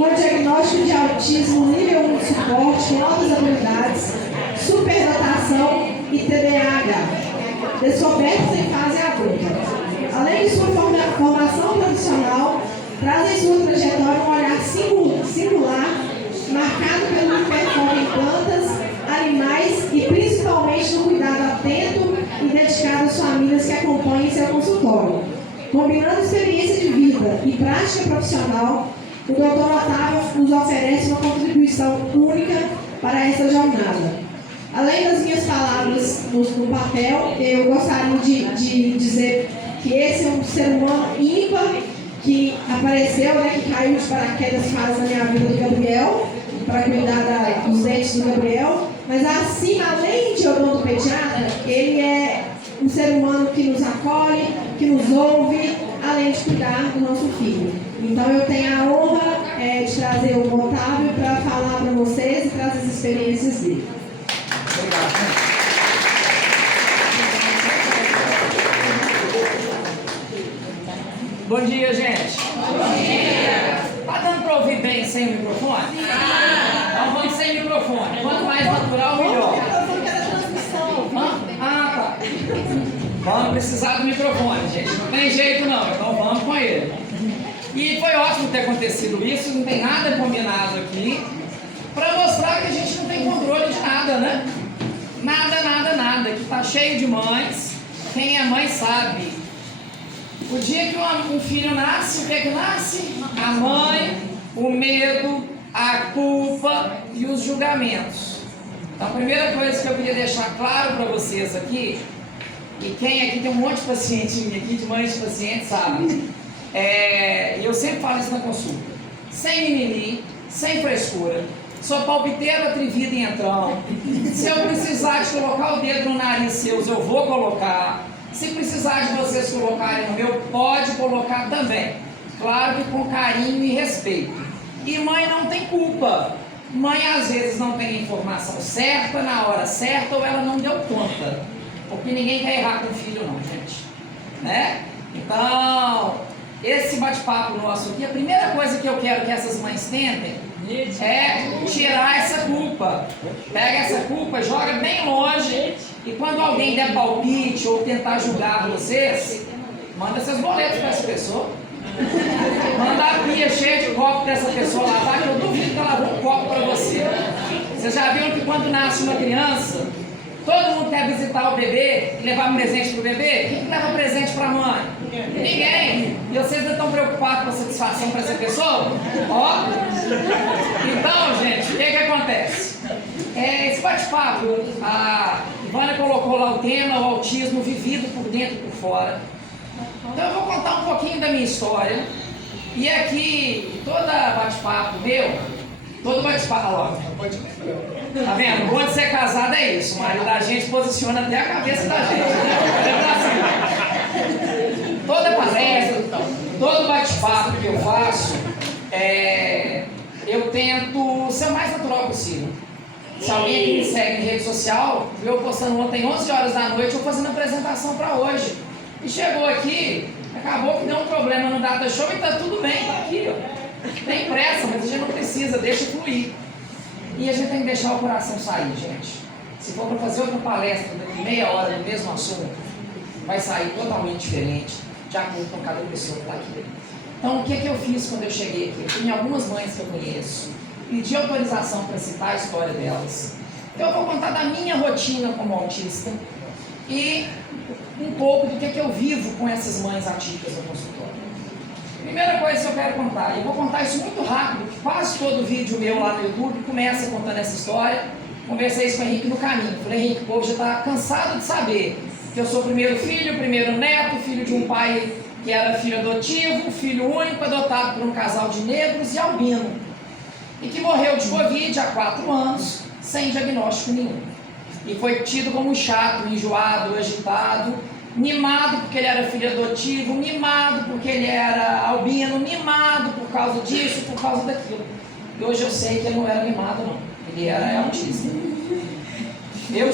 com diagnóstico de autismo nível 1 de suporte, com altas habilidades, superdotação e TDAH, descobertos em fase adulta. Além de sua formação profissional, traz em sua trajetória um olhar singular, marcado pelo hiperfoco em plantas, animais e principalmente no cuidado atento e dedicado às famílias que acompanham seu consultório. Combinando experiência de vida e prática profissional, o Dr. Otávio nos oferece uma contribuição única para essa jornada. Além das minhas palavras no papel, eu gostaria de dizer que esse é um ser humano ímpar que apareceu, que caiu de paraquedas faz na minha vida do Gabriel, para cuidar dos dentes do Gabriel, mas assim, além de odontopediatra, ele é um ser humano que nos acolhe, que nos ouve, além de cuidar do nosso filho. Então eu tenho a honra de trazer o Otávio para falar para vocês e trazer as experiências dele. Obrigado. Bom dia, gente. Bom dia. Tá dando para ouvir bem sem o microfone? Então vamos sem microfone. Quanto mais natural, melhor. Ah, tá. Vamos precisar do microfone, gente. Não tem jeito não, então vamos com ele. E foi ótimo ter acontecido isso, não tem nada combinado aqui, para mostrar que a gente não tem controle de nada, né? Nada, que tá cheio de mães. Quem é mãe sabe. O dia que um filho nasce, o que é que nasce? A mãe, o medo, a culpa e os julgamentos. Então a primeira coisa que eu queria deixar claro para vocês aqui, e quem aqui tem um monte de paciente aqui, de mães de pacientes, sabe? E eu sempre falo isso na consulta. Sem mimimi, sem frescura. Sou palpiteiro atrevido em entrão. Se eu precisar de colocar o dedo no nariz seus, eu vou colocar. Se precisar de vocês colocarem no meu, pode colocar também. Claro que com carinho e respeito. E mãe não tem culpa. Mãe às vezes não tem a informação certa, na hora certa, ou ela não deu conta. Porque ninguém quer errar com o filho não, gente. Né? Então, esse bate-papo nosso aqui, a primeira coisa que eu quero que essas mães tentem é tirar essa culpa. Pega essa culpa, joga bem longe. E quando alguém der palpite ou tentar julgar vocês, manda essas boletas para essa pessoa. Manda a pia cheia de copo dessa pessoa lavar, que eu duvido que ela lavou um copo para você. Vocês já viram que quando nasce uma criança, todo mundo quer visitar o bebê e levar um presente para o bebê? Quem que leva presente para a mãe? Ninguém. E vocês não estão preocupados com a satisfação para essa pessoa? Ó. Então, gente, o que acontece? Esse bate-papo, a Ivana colocou lá o tema, o autismo vivido por dentro e por fora. Então eu vou contar um pouquinho da minha história. E aqui, todo bate-papo meu, todo bate-papo, ó. Tá vendo? O bom de ser casado é isso. O marido da gente posiciona até a cabeça da gente. Toda palestra, todo bate-papo que eu faço, eu tento ser o mais natural possível. Se alguém aqui me segue em rede social, viu eu postando ontem 11 horas da noite, eu fazendo apresentação para hoje. E chegou aqui, acabou que deu um problema no data show e tá tudo bem, tá aqui, ó. Tem pressa, mas a gente não precisa, deixa fluir. E a gente tem que deixar o coração sair, gente. Se for para fazer outra palestra daqui meia hora do mesmo assunto, vai sair totalmente diferente, de acordo com cada pessoa que está aqui. Então, o que eu fiz quando eu cheguei aqui? Eu tinha algumas mães que eu conheço, pedi autorização para citar a história delas. Então, eu vou contar da minha rotina como autista e um pouco do que eu vivo com essas mães atípicas no consultório. Primeira coisa que eu quero contar, e eu vou contar isso muito rápido, que quase todo vídeo meu lá no YouTube começa contando essa história. Conversei isso com o Henrique no caminho. Falei, Henrique, o povo já está cansado de saber que eu sou o primeiro filho, primeiro neto, filho de um pai que era filho adotivo, filho único, adotado por um casal de negros e albino, e que morreu de Covid há 4 anos, sem diagnóstico nenhum. E foi tido como chato, enjoado, agitado, mimado porque ele era filho adotivo, mimado porque ele era albino, mimado por causa disso, por causa daquilo. E hoje eu sei que ele não era mimado não, ele era autista. Eu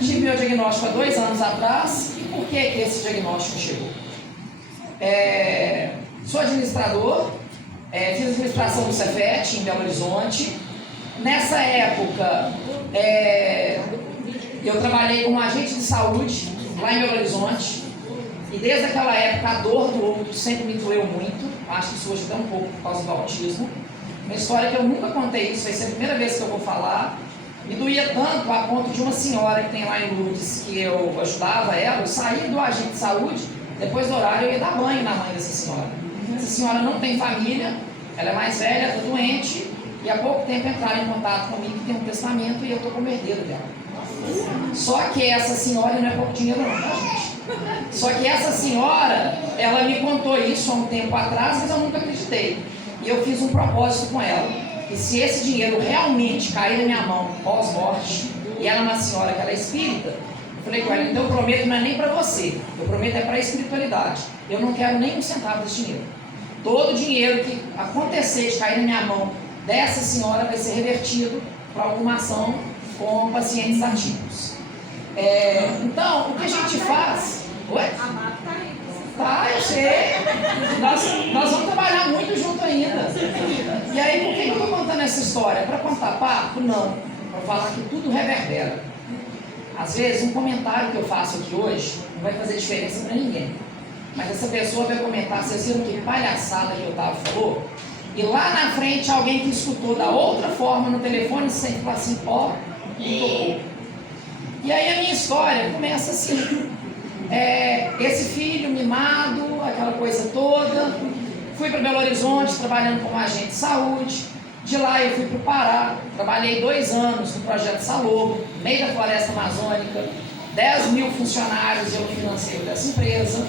tive meu diagnóstico há 2 anos atrás. E por que esse diagnóstico chegou? Sou administrador, Fiz administração do Cefet em Belo Horizonte. Nessa época, eu trabalhei como agente de saúde lá em Belo Horizonte. E desde aquela época, a dor do outro sempre me doeu muito. Acho que isso hoje até um pouco por causa do autismo. Uma história que eu nunca contei isso, vai ser a primeira vez que eu vou falar. Me doía tanto a ponto de uma senhora que tem lá em Lourdes, que eu ajudava ela, eu saía do agente de saúde, depois do horário eu ia dar banho na mãe dessa senhora. Essa senhora não tem família, ela é mais velha, está doente, e há pouco tempo entraram em contato comigo que tem um testamento e eu estou com o herdeiro dela. Só que essa senhora, não é pouco dinheiro não, tá, gente? Só que essa senhora, ela me contou isso há um tempo atrás, mas eu nunca acreditei. E eu fiz um propósito com ela. E se esse dinheiro realmente cair na minha mão pós-morte, e ela é uma senhora que ela é espírita, eu falei com ela, então eu prometo não é nem para você, eu prometo é para a espiritualidade. Eu não quero nem um centavo desse dinheiro. Todo o dinheiro que acontecer de cair na minha mão dessa senhora vai ser revertido para alguma ação com pacientes ativos. Então, o que a gente faz... Oi? Tá, eu sei. Nós vamos trabalhar muito junto ainda. E aí, por que eu estou contando essa história? Para contar papo? Não. Para falar que tudo reverbera. Às vezes, um comentário que eu faço aqui hoje não vai fazer diferença para ninguém. Mas essa pessoa vai comentar, vocês viram que palhaçada que o Otávio falou? E lá na frente, alguém que escutou da outra forma no telefone, sempre fala assim, ó, me tocou. E aí a minha história começa assim. Esse filho mimado, aquela coisa toda. Fui para Belo Horizonte trabalhando como agente de saúde. De lá eu fui para o Pará, trabalhei 2 anos no projeto Salobo, no meio da floresta amazônica, 10 mil funcionários eu financeiro dessa empresa.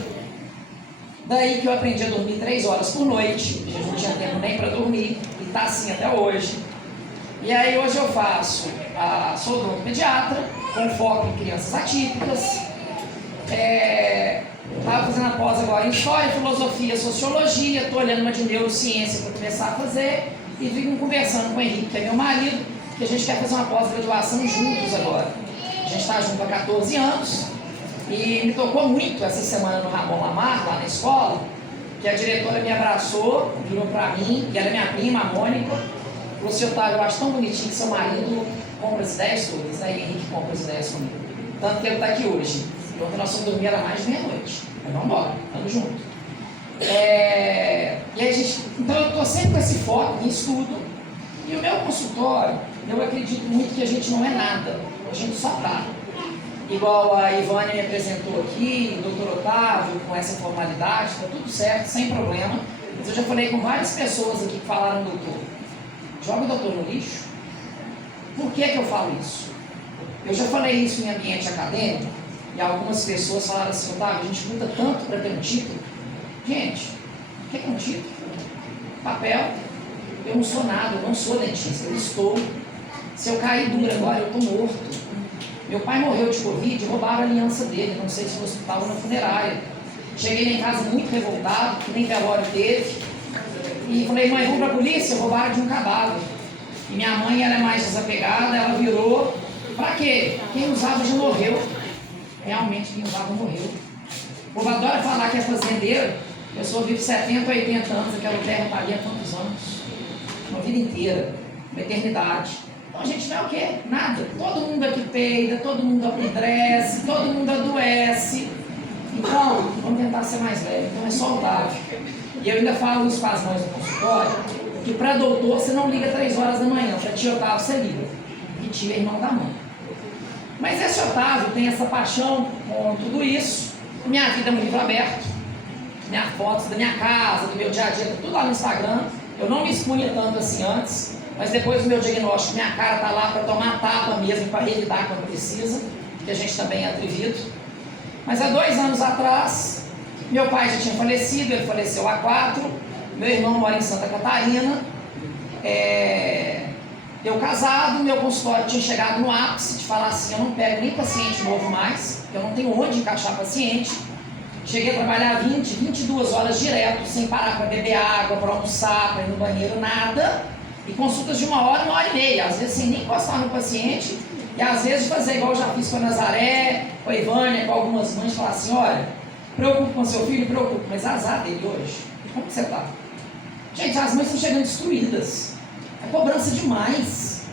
Daí que eu aprendi a dormir 3 horas por noite, eu não tinha tempo nem para dormir, e está assim até hoje. E aí hoje eu sou odontopediatra, com foco em crianças atípicas. Estava fazendo a pós agora em História, Filosofia, Sociologia, estou olhando uma de Neurociência para começar a fazer, e vim conversando com o Henrique, que é meu marido, que a gente quer fazer uma pós-graduação juntos agora. A gente está junto há 14 anos, e me tocou muito essa semana no Ramon Lamar, lá na escola, que a diretora me abraçou, virou para mim, que era minha prima, a Mônica, falou assim, Otávio, eu acho tão bonitinho que seu marido compra as ideias todas, né? E Henrique compra as ideias comigo. Tanto que ele está aqui hoje. E ontem nós fomos dormir, era mais de meia-noite. Mas vamos embora, estamos juntos. E aí então eu estou sempre com esse foco em estudo. E o meu consultório, eu acredito muito que a gente não é nada, a gente só está. Igual a Ivânia me apresentou aqui, o doutor Otávio, com essa formalidade, está tudo certo, sem problema. Mas eu já falei com várias pessoas aqui que falaram, doutor, joga o doutor no lixo. Por que eu falo isso? Eu já falei isso em ambiente acadêmico, e algumas pessoas falaram assim, Otávio, a gente luta tanto para ter um título. Gente, o que é um título? Papel. Eu não sou nada, eu não sou dentista, eu estou. Se eu cair duro agora, eu estou morto. Meu pai morreu de Covid, roubaram a aliança dele, não sei se no hospital ou na funerária. Cheguei em casa muito revoltado, que nem velório teve. E falei, mãe, vamos para a polícia? Roubaram de um cadáver. E minha mãe, ela é mais desapegada, ela virou. Pra quê? Quem usava já morreu. Realmente, quem usava morreu. O povo adora falar que é fazendeiro. A pessoa vive 70, 80 anos, aquela terra está ali há quantos anos? Uma vida inteira, uma eternidade. Então a gente não é o quê? Nada. Todo mundo aqui peida, todo mundo apodrece, todo mundo adoece. Então, vamos tentar ser mais leve. Então é saudável. E eu ainda falo isso com as mães no consultório, que para doutor você não liga 3 horas da manhã, para tia Otávio você liga. E tia é irmão da mãe. Mas esse Otávio tem essa paixão com tudo isso. Minha vida é um livro aberto. Minhas fotos da minha casa, do meu dia a dia, tudo lá no Instagram. Eu não me expunha tanto assim antes, mas depois do meu diagnóstico, minha cara está lá para tomar tapa mesmo, para revidar quando precisa, que a gente também é atrevido. Mas há 2 anos atrás, meu pai já tinha falecido, ele faleceu há 4, meu irmão mora em Santa Catarina, eu casado, meu consultório tinha chegado no ápice de falar assim, eu não pego nem paciente novo mais, eu não tenho onde encaixar paciente. Cheguei a trabalhar 22 horas direto, sem parar para beber água, para almoçar, para ir no banheiro, nada. E consultas de 1 hora, 1h30, às vezes sem nem encostar no paciente. E às vezes fazer igual eu já fiz com a Nazaré, com a Ivânia, com algumas mães, falar assim, olha, preocupe com seu filho, preocupe, mas azar dele hoje. Como que você está? Gente, as mães estão chegando destruídas. É cobrança demais.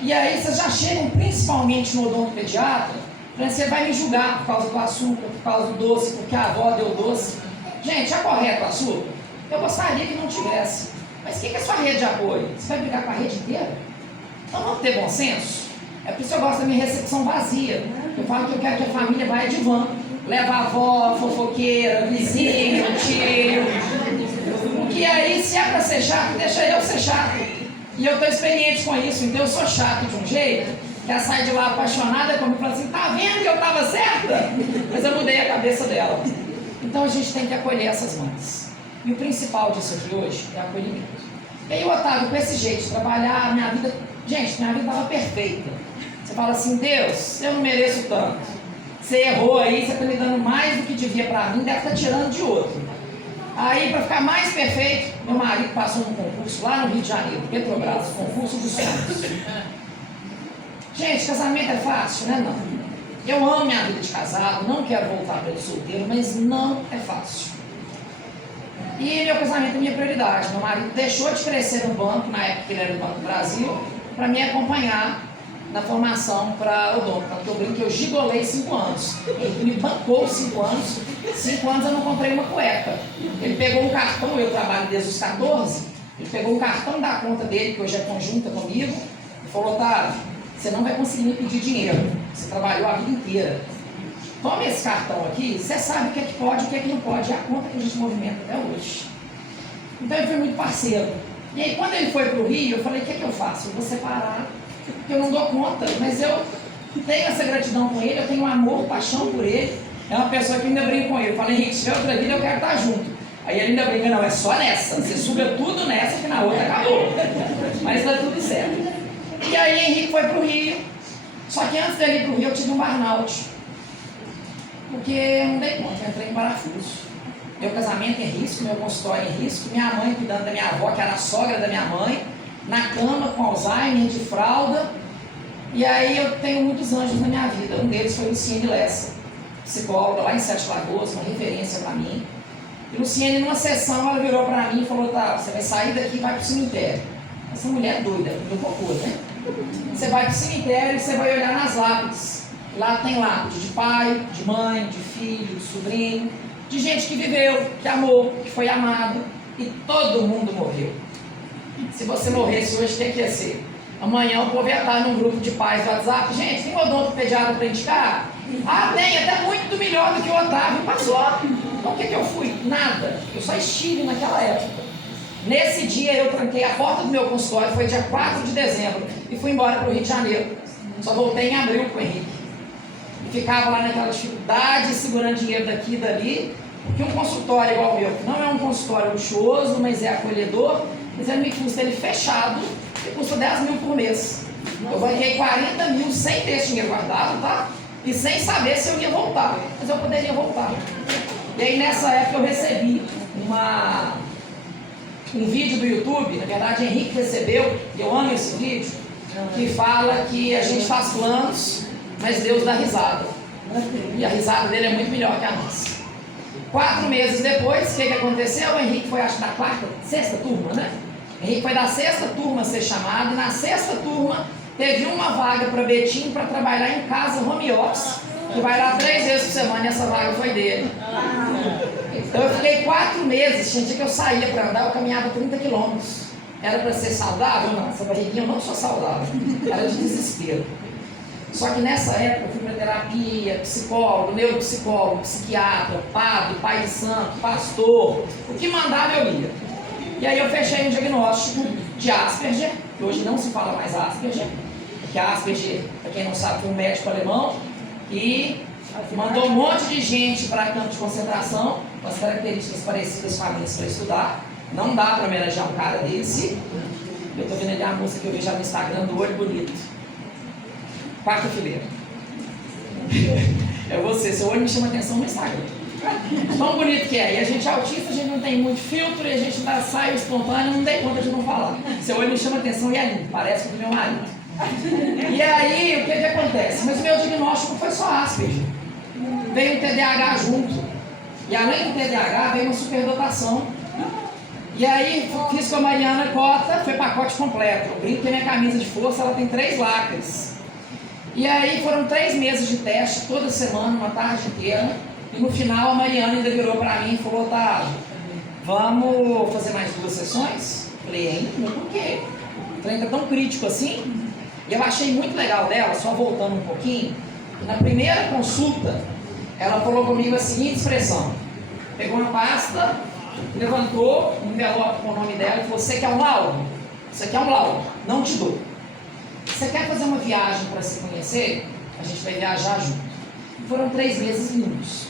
E aí vocês já chegam principalmente no odontopediatra, falando, você vai me julgar por causa do açúcar, por causa do doce, porque a avó deu doce. Gente, é correto o açúcar? Eu gostaria que não tivesse. Mas o que é a sua rede de apoio? Você vai brigar com a rede inteira? Então vamos ter bom senso? É por isso que eu gosto da minha recepção vazia. Eu falo que eu quero que a família vá de van. Leva a avó, fofoqueira, vizinho, tio. Porque aí, se é pra ser chato, deixa eu ser chato. E eu tô experiente com isso, então eu sou chato de um jeito que ela sai de lá apaixonada comigo e fala assim, tá vendo que eu tava certa? Mas eu mudei a cabeça dela. Então a gente tem que acolher essas mães. E o principal disso aqui hoje é acolhimento. E aí o Otávio, com esse jeito de trabalhar, minha vida... Gente, minha vida estava perfeita. Você fala assim, Deus, eu não mereço tanto. Você errou aí, você está me dando mais do que devia para mim, deve estar tirando de outro. Aí, para ficar mais perfeito, meu marido passou num concurso lá no Rio de Janeiro, Petrobras, concurso dos sonhos. Gente, casamento é fácil, né? Não. Eu amo minha vida de casado, não quero voltar para ele solteiro, mas não é fácil. E meu casamento é minha prioridade. Meu marido deixou de crescer no banco, na época que ele era do Banco do Brasil, para me acompanhar na formação para odonto. Porque eu brinco que eu gigolei 5 anos. Ele me bancou 5 anos. 5 anos eu não comprei uma cueca. Ele pegou um cartão, eu trabalho desde os 14, ele pegou um cartão da conta dele, que hoje é conjunta comigo, e falou, Otávio, você não vai conseguir me pedir dinheiro. Você trabalhou a vida inteira. Tome esse cartão aqui, você sabe o que é que pode e o que é que não pode. É a conta que a gente movimenta até hoje. Então ele foi muito parceiro. E aí quando ele foi para o Rio, eu falei, o que é que eu faço? Eu vou separar, porque eu não dou conta. Mas eu tenho essa gratidão com ele, eu tenho um amor, paixão por ele. É uma pessoa que ainda brinca com ele. Eu falei, Henrique, se tiver outra vida eu quero estar junto. Aí ele ainda brinca, não, é só nessa. Você suga tudo nessa que na outra acabou. Mas tá tudo certo. E aí Henrique foi para o Rio. Só que antes dele ir para o Rio eu tive um burnout. Porque eu não dei conta, eu entrei em parafuso. Meu casamento em risco, meu consultório em risco, minha mãe cuidando da minha avó, que era a sogra da minha mãe, na cama com Alzheimer, de fralda. E aí eu tenho muitos anjos na minha vida. Um deles foi Luciene Lessa, psicóloga lá em Sete Lagoas, uma referência para mim. E Luciene, numa sessão, ela virou para mim e falou, tá, você vai sair daqui e vai pro cemitério. Essa mulher é doida, do cocô, né? Você vai pro cemitério e você vai olhar nas lápides. Lá tem lápide de pai, de mãe, de filho, de sobrinho, de gente que viveu, que amou, que foi amado, e todo mundo morreu. Se você morresse hoje, o que ia ser? Amanhã o povo ia estar num grupo de pais do WhatsApp. Gente, tem odontopediatra para indicar? Ah, tem, até muito melhor do que o Otávio. Passou. Então o que eu fui? Nada. Eu só estive naquela época. Nesse dia eu tranquei a porta do meu consultório, foi dia 4 de dezembro, e fui embora para o Rio de Janeiro. Só voltei em abril com o Henrique. E ficava lá naquela dificuldade, segurando dinheiro daqui e dali, porque um consultório igual o meu, que não é um consultório luxuoso, mas é acolhedor, mas ele me custa ele fechado, que custa 10 mil por mês. Eu banquei 40 mil sem ter esse dinheiro guardado, tá? E sem saber se eu ia voltar, mas eu poderia voltar. E aí nessa época eu recebi um vídeo do YouTube, na verdade Henrique recebeu, eu amo esse vídeo, que fala que a gente faz planos, mas Deus dá risada. E a risada dele é muito melhor que a nossa. 4 meses depois, o que aconteceu? O Henrique foi, acho, da sexta turma, né? O Henrique foi da 6ª turma ser chamado, e na 6ª turma teve uma vaga para Betinho para trabalhar em casa, home office, que vai lá 3 vezes por semana, e essa vaga foi dele. Então eu fiquei 4 meses, tinha dia que eu saía para andar, eu caminhava 30 quilômetros. Era para ser saudável? Não, essa barriguinha eu não sou saudável, era de desespero. Só que nessa época eu fui para terapia, psicólogo, neuropsicólogo, psiquiatra, padre, pai de santo, pastor, o que mandava eu ia. E aí eu fechei um diagnóstico de Asperger, que hoje não se fala mais Asperger, porque Asperger, para quem não sabe, foi um médico alemão que mandou um monte de gente para campo de concentração, com as características parecidas com a minha para estudar. Não dá para homenagear um cara desse. Eu estou vendo ali a moça que eu vi já no Instagram do olho bonito. 4ª fileira. É você, seu olho me chama atenção no Instagram. Tão bonito que é. E a gente é autista, a gente não tem muito filtro, e a gente dá saio espontâneo, não tem conta de não falar. Seu olho me chama atenção e é lindo, parece com o do meu marido. E aí, o que acontece? Mas o meu diagnóstico foi só Asperger. Veio um TDAH junto. E além do TDAH, veio uma superdotação. E aí fiz com a Mariana Cota, foi pacote completo. Eu brinco que a minha camisa de força ela tem 3 lacres. E aí foram 3 meses de teste, toda semana, uma tarde inteira. E no final a Mariana ainda virou pra mim e falou, Otávio, vamos fazer mais 2 sessões? Falei, hein? Mas por quê? O trem tá tão crítico assim? E eu achei muito legal dela, só voltando um pouquinho, na primeira consulta, ela falou comigo a seguinte expressão. Pegou uma pasta, levantou um envelope com o nome dela e falou, você quer um laudo? Você quer um laudo? Não te dou. Você quer fazer uma viagem para se conhecer? A gente vai viajar junto. Foram 3 meses lindos.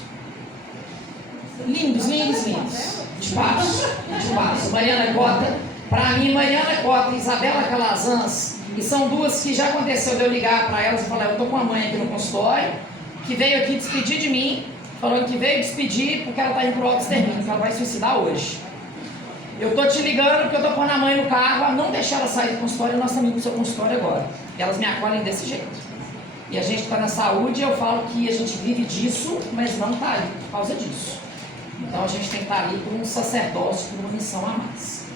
Lindos, lindos, lindos. De passo. Mariana Cota, para mim, Mariana Cota e Isabela Calazans, que são 2 que já aconteceu de eu ligar para elas e falar, eu tô com a mãe aqui no consultório, que veio aqui despedir de mim, falando que veio despedir porque ela tá indo pro auto-extermínio, que ela vai suicidar hoje. Eu tô te ligando porque eu tô pondo a mãe no carro, a não deixar ela sair do consultório, nós estamos indo pro seu consultório agora. E elas me acolhem desse jeito. E a gente está na saúde, eu falo que a gente vive disso, mas não está ali por causa disso. Então a gente tem que estar ali por um sacerdócio, por uma missão a mais.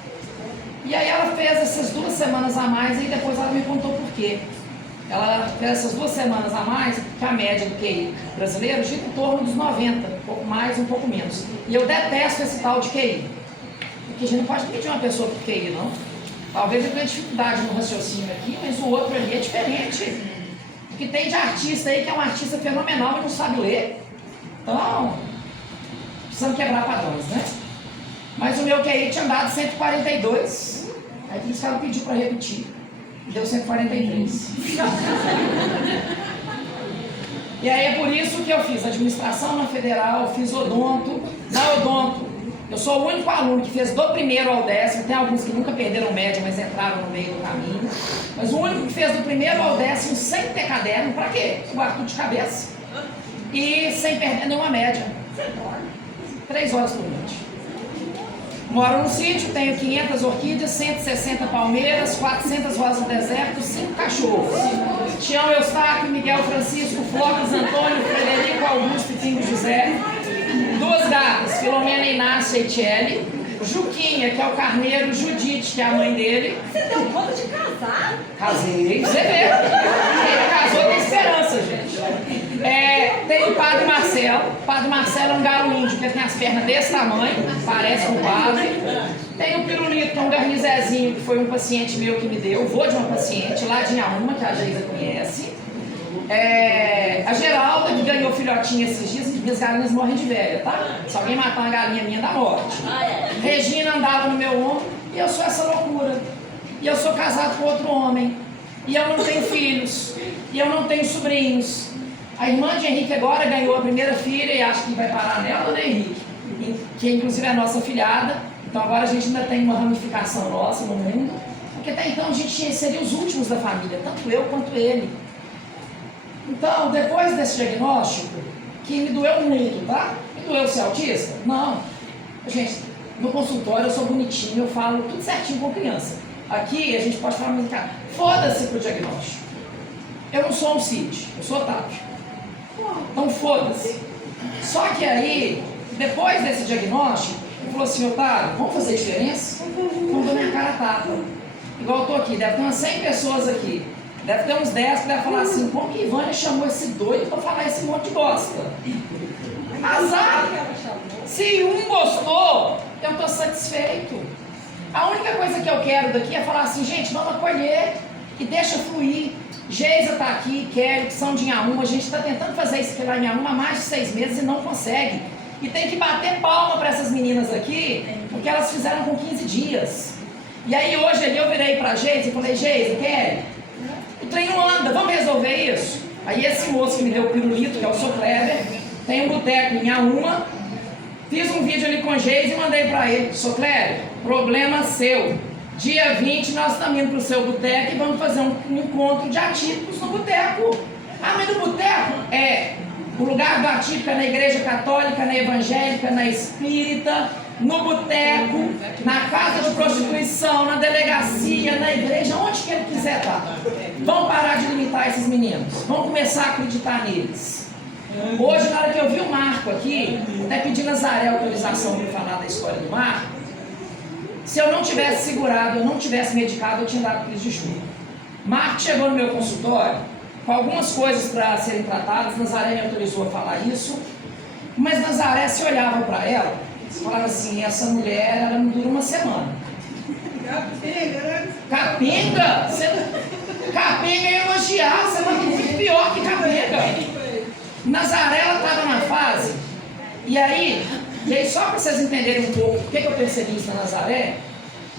E aí ela fez essas 2 semanas a mais e depois ela me contou por quê. Ela fez essas 2 semanas a mais, porque a média do QI brasileiro gira em torno dos 90, um pouco mais, um pouco menos. E eu detesto esse tal de QI. Porque a gente não pode pedir uma pessoa por QI, não. Talvez eu tenha dificuldade no raciocínio aqui, mas o outro ali é diferente. O que tem de artista aí que é um artista fenomenal e não sabe ler. Então, precisamos quebrar padrões, né? Mas o meu QI tinha dado 142. Aí por isso que ela pediu para repetir. Deu 143. E aí é por isso que eu fiz administração na federal, fiz odonto. Na odonto, eu sou o único aluno que fez do primeiro ao 10º. Tem alguns que nunca perderam média, mas entraram no meio do caminho. Mas o único que fez do primeiro ao 10º sem ter caderno, pra quê? Eu guardo tudo de cabeça. E sem perder nenhuma média. 3 horas por noite. Moro num sítio, tenho 500 orquídeas, 160 palmeiras, 400 rosas no deserto, 5 cachorros. Tião Eustáquio, Miguel Francisco, Flocas, Antônio, Frederico, Augusto e Pingo José. 2 gatas, Filomena Inácia e Tchelle. Juquinha, que é o carneiro, Judite, que é a mãe dele. Você deu conta de casar? Casei, você vê. Ele casou, tem esperança, gente. Tem o Padre Marcelo. O Padre Marcelo é um galo índio, que tem as pernas desse tamanho, parece um padre. Tem o Pirulito, que é um garnizezinho, que foi um paciente meu que me deu. Vou de uma paciente lá de Inhaúma, que a Geisa conhece. A Geralda, que ganhou filhotinho esses dias, minhas galinhas morrem de velha, tá? Se alguém matar uma galinha minha, dá morte. Regina andava no meu ombro e eu sou essa loucura. E eu sou casado com outro homem. E eu não tenho filhos. E eu não tenho sobrinhos. A irmã de Henrique agora ganhou a primeira filha e acho que vai parar nela, né, Henrique? Que inclusive é nossa filhada. Então agora a gente ainda tem uma ramificação nossa no mundo. Porque até então a gente seria os últimos da família, tanto eu quanto ele. Então, depois desse diagnóstico, que me doeu muito, tá? Me doeu ser autista? Não. Gente, no consultório eu sou bonitinho, eu falo tudo certinho com criança. Aqui a gente pode falar muito, cara, foda-se pro diagnóstico. Eu não sou um Cid, eu sou Otávio. Então foda-se. Só que aí, depois desse diagnóstico, ele falou assim, Otávio, vamos fazer diferença? Vamos dar minha cara tapa. Igual eu tô aqui, deve ter umas 100 pessoas aqui. Deve ter uns 10 que devem falar assim, como que Ivânia chamou esse doido para falar esse monte de bosta? Azar! Se um gostou, eu estou satisfeito. A única coisa que eu quero daqui é falar assim, gente, vamos acolher e deixa fluir. Geisa está aqui, Kelly, que são de Inhaúma, a gente está tentando fazer isso aqui lá em Inhaúma há mais de 6 meses e não consegue. E tem que bater palma para essas meninas aqui, porque elas fizeram com 15 dias. E aí hoje ali eu virei para a Geisa e falei, Geisa, Kelly, o trem não anda, vamos resolver isso? Aí esse moço que me deu o pirulito, que é o Sr. Kleber, tem um boteco em Inhaúma, fiz um vídeo ali com a Geisa e mandei para ele, Sr. Kleber, problema seu, dia 20 nós estamos indo para o seu boteco e vamos fazer um encontro de atípicos no boteco. Ah, mas no boteco? O lugar do atípico é na igreja católica, na evangélica, na espírita, no boteco, na casa de prostituição, na delegacia, na igreja, onde que ele quiser estar. Vamos parar de limitar esses meninos, vamos começar a acreditar neles. Hoje, na hora que eu vi o Marco aqui, até pedi Nazaré autorização para falar da história do Marco, Se eu não tivesse segurado, eu não tivesse medicado, eu tinha dado crise de choro. Marco chegou no meu consultório com algumas coisas para serem tratadas. Nazaré me autorizou a falar isso. Mas Nazaré, se olhava para ela, falava assim, essa mulher, ela não dura uma semana. Capenga? Capenga é elogiar, você vai muito pior que capenga. Nazaré, ela estava na fase, e aí só para vocês entenderem um pouco o que eu percebi isso na Nazaré,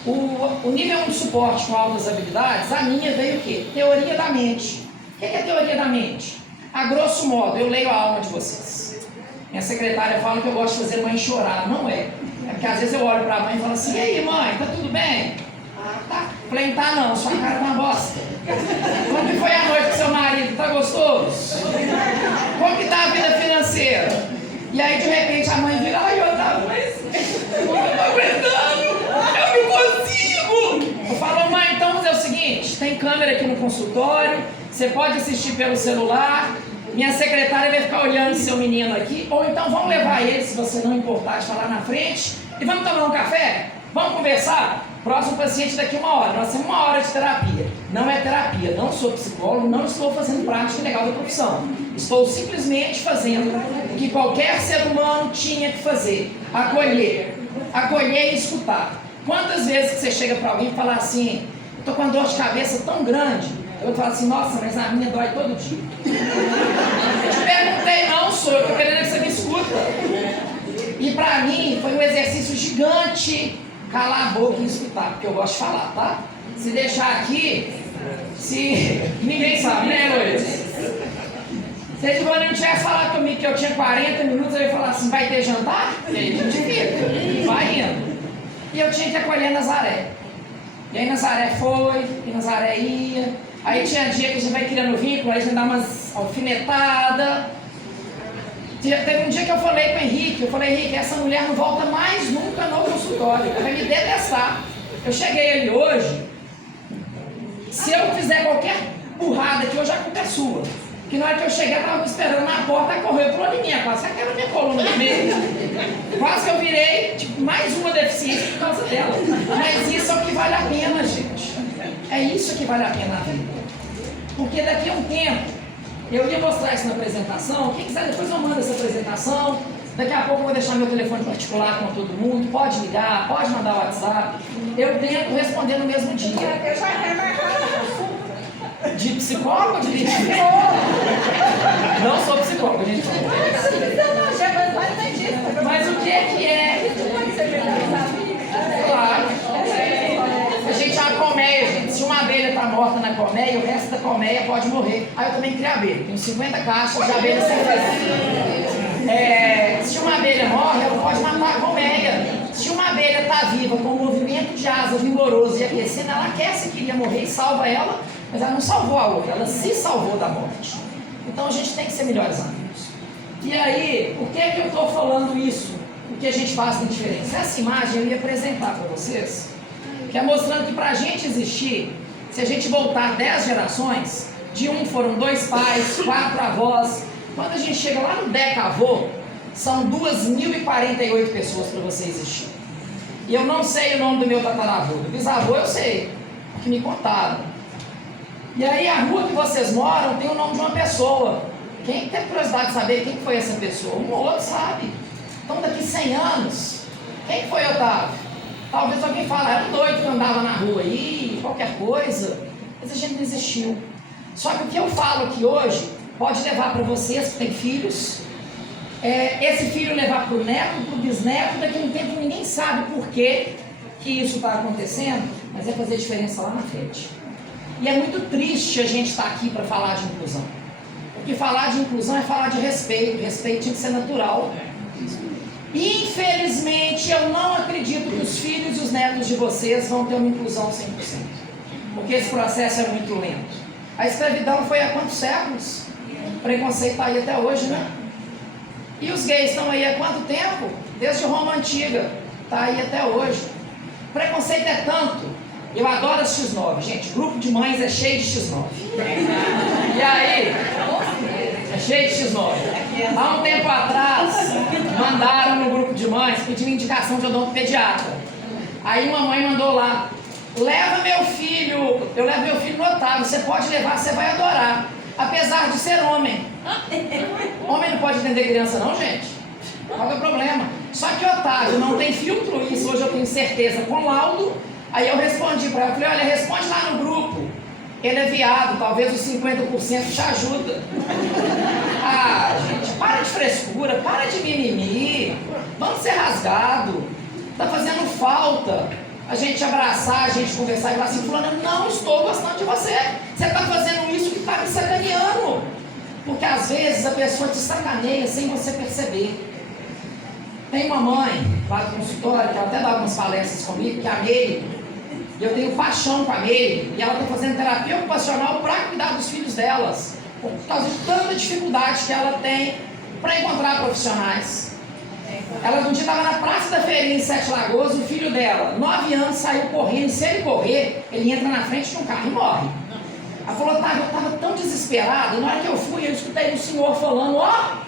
o nível 1 de suporte com altas habilidades, a minha veio o quê? Teoria da mente. O que é teoria da mente? A grosso modo, eu leio a alma de vocês. Minha secretária fala que eu gosto de fazer mãe chorar. Não é. É porque às vezes eu olho para a mãe e falo assim, e aí mãe, tá tudo bem? Ah, tá. Falei, não tá não, sua cara tá uma bosta. Como que foi a noite com seu marido? Tá gostoso? Como que tá a vida financeira? E aí de repente a mãe vira, ai Otávio, mas eu não tô aguentando, eu não consigo. Eu falo, mãe, então vamos fazer o seguinte, tem câmera aqui no consultório, você pode assistir pelo celular, minha secretária vai ficar olhando seu menino aqui, ou então vamos levar ele, se você não importar de falar na frente, e vamos tomar um café? Vamos conversar? Próximo paciente daqui 1 hora, nós temos 1 hora de terapia. Não é terapia, não sou psicólogo, não estou fazendo prática legal da profissão. Estou simplesmente fazendo o que qualquer ser humano tinha que fazer. Acolher. Acolher e escutar. Quantas vezes que você chega para alguém e fala assim, estou com uma dor de cabeça tão grande, eu falo assim, nossa, mas a minha dói todo dia. Eu te perguntei, não sou, eu estou querendo que você me escuta. E para mim foi um exercício gigante calar a boca e escutar, porque eu gosto de falar, tá? Se deixar aqui, ninguém sabe, né, Luiz? Se a Edivone não tivesse falado comigo que eu tinha 40 minutos, eu ia falar assim, vai ter jantar? E aí a gente fica, vai indo. E eu tinha que acolher Nazaré. E aí Nazaré foi, e Nazaré ia. Aí tinha dia que a gente vai criando vínculo, aí a gente dá umas alfinetadas. Teve um dia que eu falei com o Henrique, Henrique, essa mulher não volta mais nunca no consultório, ela vai me detestar. Eu cheguei ali hoje, se eu fizer qualquer burrada aqui, hoje a culpa é sua. Porque na hora que eu cheguei, ela estava me esperando na porta, correu por minha, quase que quebra minha coluna no meio. Quase que eu virei, tipo, mais uma deficiência por causa dela. Mas isso é o que vale a pena, gente. É isso que vale a pena na vida. Porque daqui a um tempo, eu ia mostrar isso na apresentação, quem quiser depois eu mando essa apresentação, daqui a pouco eu vou deixar meu telefone particular com todo mundo, pode ligar, pode mandar WhatsApp, eu tento responder no mesmo dia. Eu já quero marcar uma consulta. De psicólogo ou de psicólogo? Não sou psicólogo, gente. Mas o que é? Claro. A gente é uma colmeia, gente. Se uma abelha está morta na colmeia, o resto da colmeia pode morrer. Aí eu também crio abelha. Tenho 50 caixas de abelha sem fazer. Se uma abelha morre, ela pode matar a colmeia. Se uma abelha está viva com um movimento de asa vigoroso e aquecendo, ela aquece que iria morrer e salva ela, mas ela não salvou a outra, ela se salvou da morte. Então a gente tem que ser melhores amigos. E aí, por que é que eu estou falando isso? O que a gente faz tem diferença. Essa imagem eu ia apresentar para vocês, que é mostrando que para a gente existir, se a gente voltar 10 gerações, de um foram 2 pais, 4 avós, quando a gente chega lá no decavô, são 2.048 pessoas para você existir. E eu não sei o nome do meu tataravô, do bisavô eu sei, porque me contaram. E aí a rua que vocês moram tem o nome de uma pessoa. Quem tem curiosidade de saber quem foi essa pessoa? Um ou outro sabe. Então daqui 100 anos, quem foi Otávio? Talvez alguém fale, era um doido que andava na rua aí, qualquer coisa, mas a gente não existiu. Só que o que eu falo aqui hoje pode levar para vocês que têm filhos, esse filho levar para o neto, para o bisneto, daqui a um tempo ninguém sabe por que isso está acontecendo, mas vai fazer diferença lá na frente. E é muito triste a gente estar aqui para falar de inclusão. Porque falar de inclusão é falar de respeito, respeito tinha que ser natural. Infelizmente, eu não acredito que os filhos e os netos de vocês vão ter uma inclusão 100%. Porque esse processo é muito lento. A escravidão foi há quantos séculos? O preconceito está aí até hoje, né? E os gays estão aí há quanto tempo? Desde Roma Antiga. Está aí até hoje. O preconceito é tanto. Eu adoro as X9. Gente, grupo de mães é cheio de X9. E aí? É cheio de X9. Há um tempo atrás, mandaram no grupo de mães pedir indicação de odontopediatra. Aí uma mãe mandou lá, leva meu filho, eu levo meu filho no Otávio, você pode levar, você vai adorar. Apesar de ser homem. Homem não pode atender criança não, gente. Qual é o problema? Só que o Otávio não tem filtro, isso hoje eu tenho certeza com laudo. Aí eu respondi para ela, falei, olha, responde lá no grupo. Ele é viado, talvez os 50% te ajuda. Ah, gente, para de frescura, para de mimimi. Vamos ser rasgado. Tá fazendo falta a gente abraçar, a gente conversar e falar assim, fulano, não estou gostando de você. Você está fazendo isso que está me sacaneando. Porque às vezes a pessoa te sacaneia sem você perceber. Tem uma mãe lá do consultório, que ela até dá umas palestras comigo, que é a Meire, e eu tenho paixão com a Meire, e ela está fazendo terapia ocupacional para cuidar dos filhos delas, por causa de tanta dificuldade que ela tem para encontrar profissionais. Ela um dia estava na Praça da Feirinha em Sete Lagoas, o filho dela, 9 anos, saiu correndo, e se ele correr, ele entra na frente de um carro e morre. Ela falou, Otávio, eu estava tão desesperada, e na hora que eu fui, eu escutei o senhor falando, ó,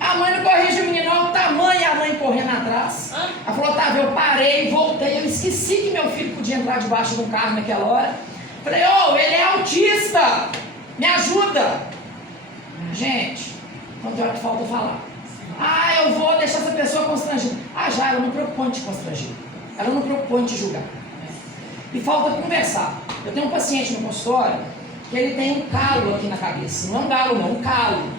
a mãe não corrige o menino, olha o tamanho, e a mãe correndo atrás. Ela falou, Otávio, eu parei, voltei, eu esqueci que meu filho podia entrar debaixo de um carro naquela hora. Falei, ô, ele é autista, me ajuda. Gente, não tem hora que falta falar. Ah, eu vou deixar essa pessoa constrangida. Ah, já, ela não preocupou em te constranger. Ela não preocupou em te julgar. E falta conversar. Eu tenho um paciente no consultório que ele tem um calo aqui na cabeça. Não é um galo não, um calo.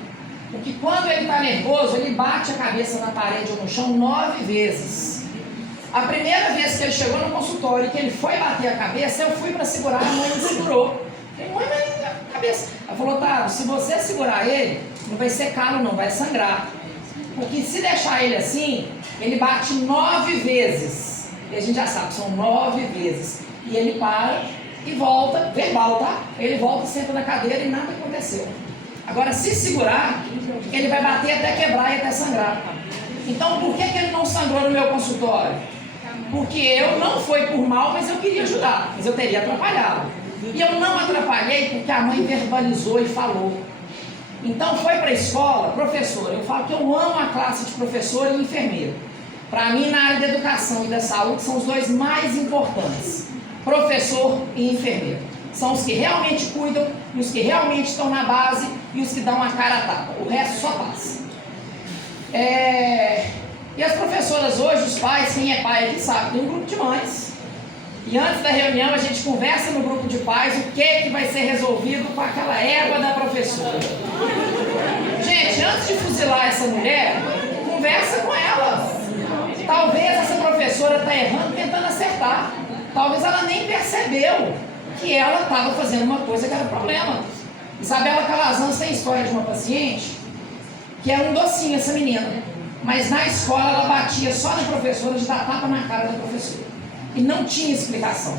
Porque quando ele está nervoso, ele bate a cabeça na parede ou no chão 9 vezes. A primeira vez que ele chegou no consultório e que ele foi bater a cabeça, eu fui para segurar, a mãe me segurou. Falei, mãe, mas a cabeça. Ela falou, Otávio, se você segurar ele, não vai ser calo não, vai sangrar. Porque se deixar ele assim, ele bate 9 vezes. E a gente já sabe, são 9 vezes. E ele para e volta, verbal, tá? Ele volta, senta na cadeira e nada aconteceu. Agora, se segurar, ele vai bater até quebrar e até sangrar. Então, por que ele não sangrou no meu consultório? Porque eu não foi por mal, mas eu queria ajudar, mas eu teria atrapalhado. E eu não atrapalhei porque a mãe verbalizou e falou. Então, foi para a escola, professora. Eu falo que eu amo a classe de professor e enfermeiro. Para mim, na área da educação e da saúde, são os dois mais importantes. Professor e enfermeiro. São os que realmente cuidam, e os que realmente estão na base, e os que dão a cara a tapa. O resto só passa. E as professoras hoje, os pais, quem é pai aqui sabe, tem um grupo de mães. E antes da reunião a gente conversa no grupo de pais o que vai ser resolvido com aquela égua da professora. Gente, antes de fuzilar essa mulher, conversa com ela. Talvez essa professora está errando tentando acertar. Talvez ela nem percebeu que ela estava fazendo uma coisa que era problema. Isabela Calazans tem história de uma paciente que é um docinho essa menina, mas na escola ela batia só na professora de dar tapa na cara da professora e não tinha explicação.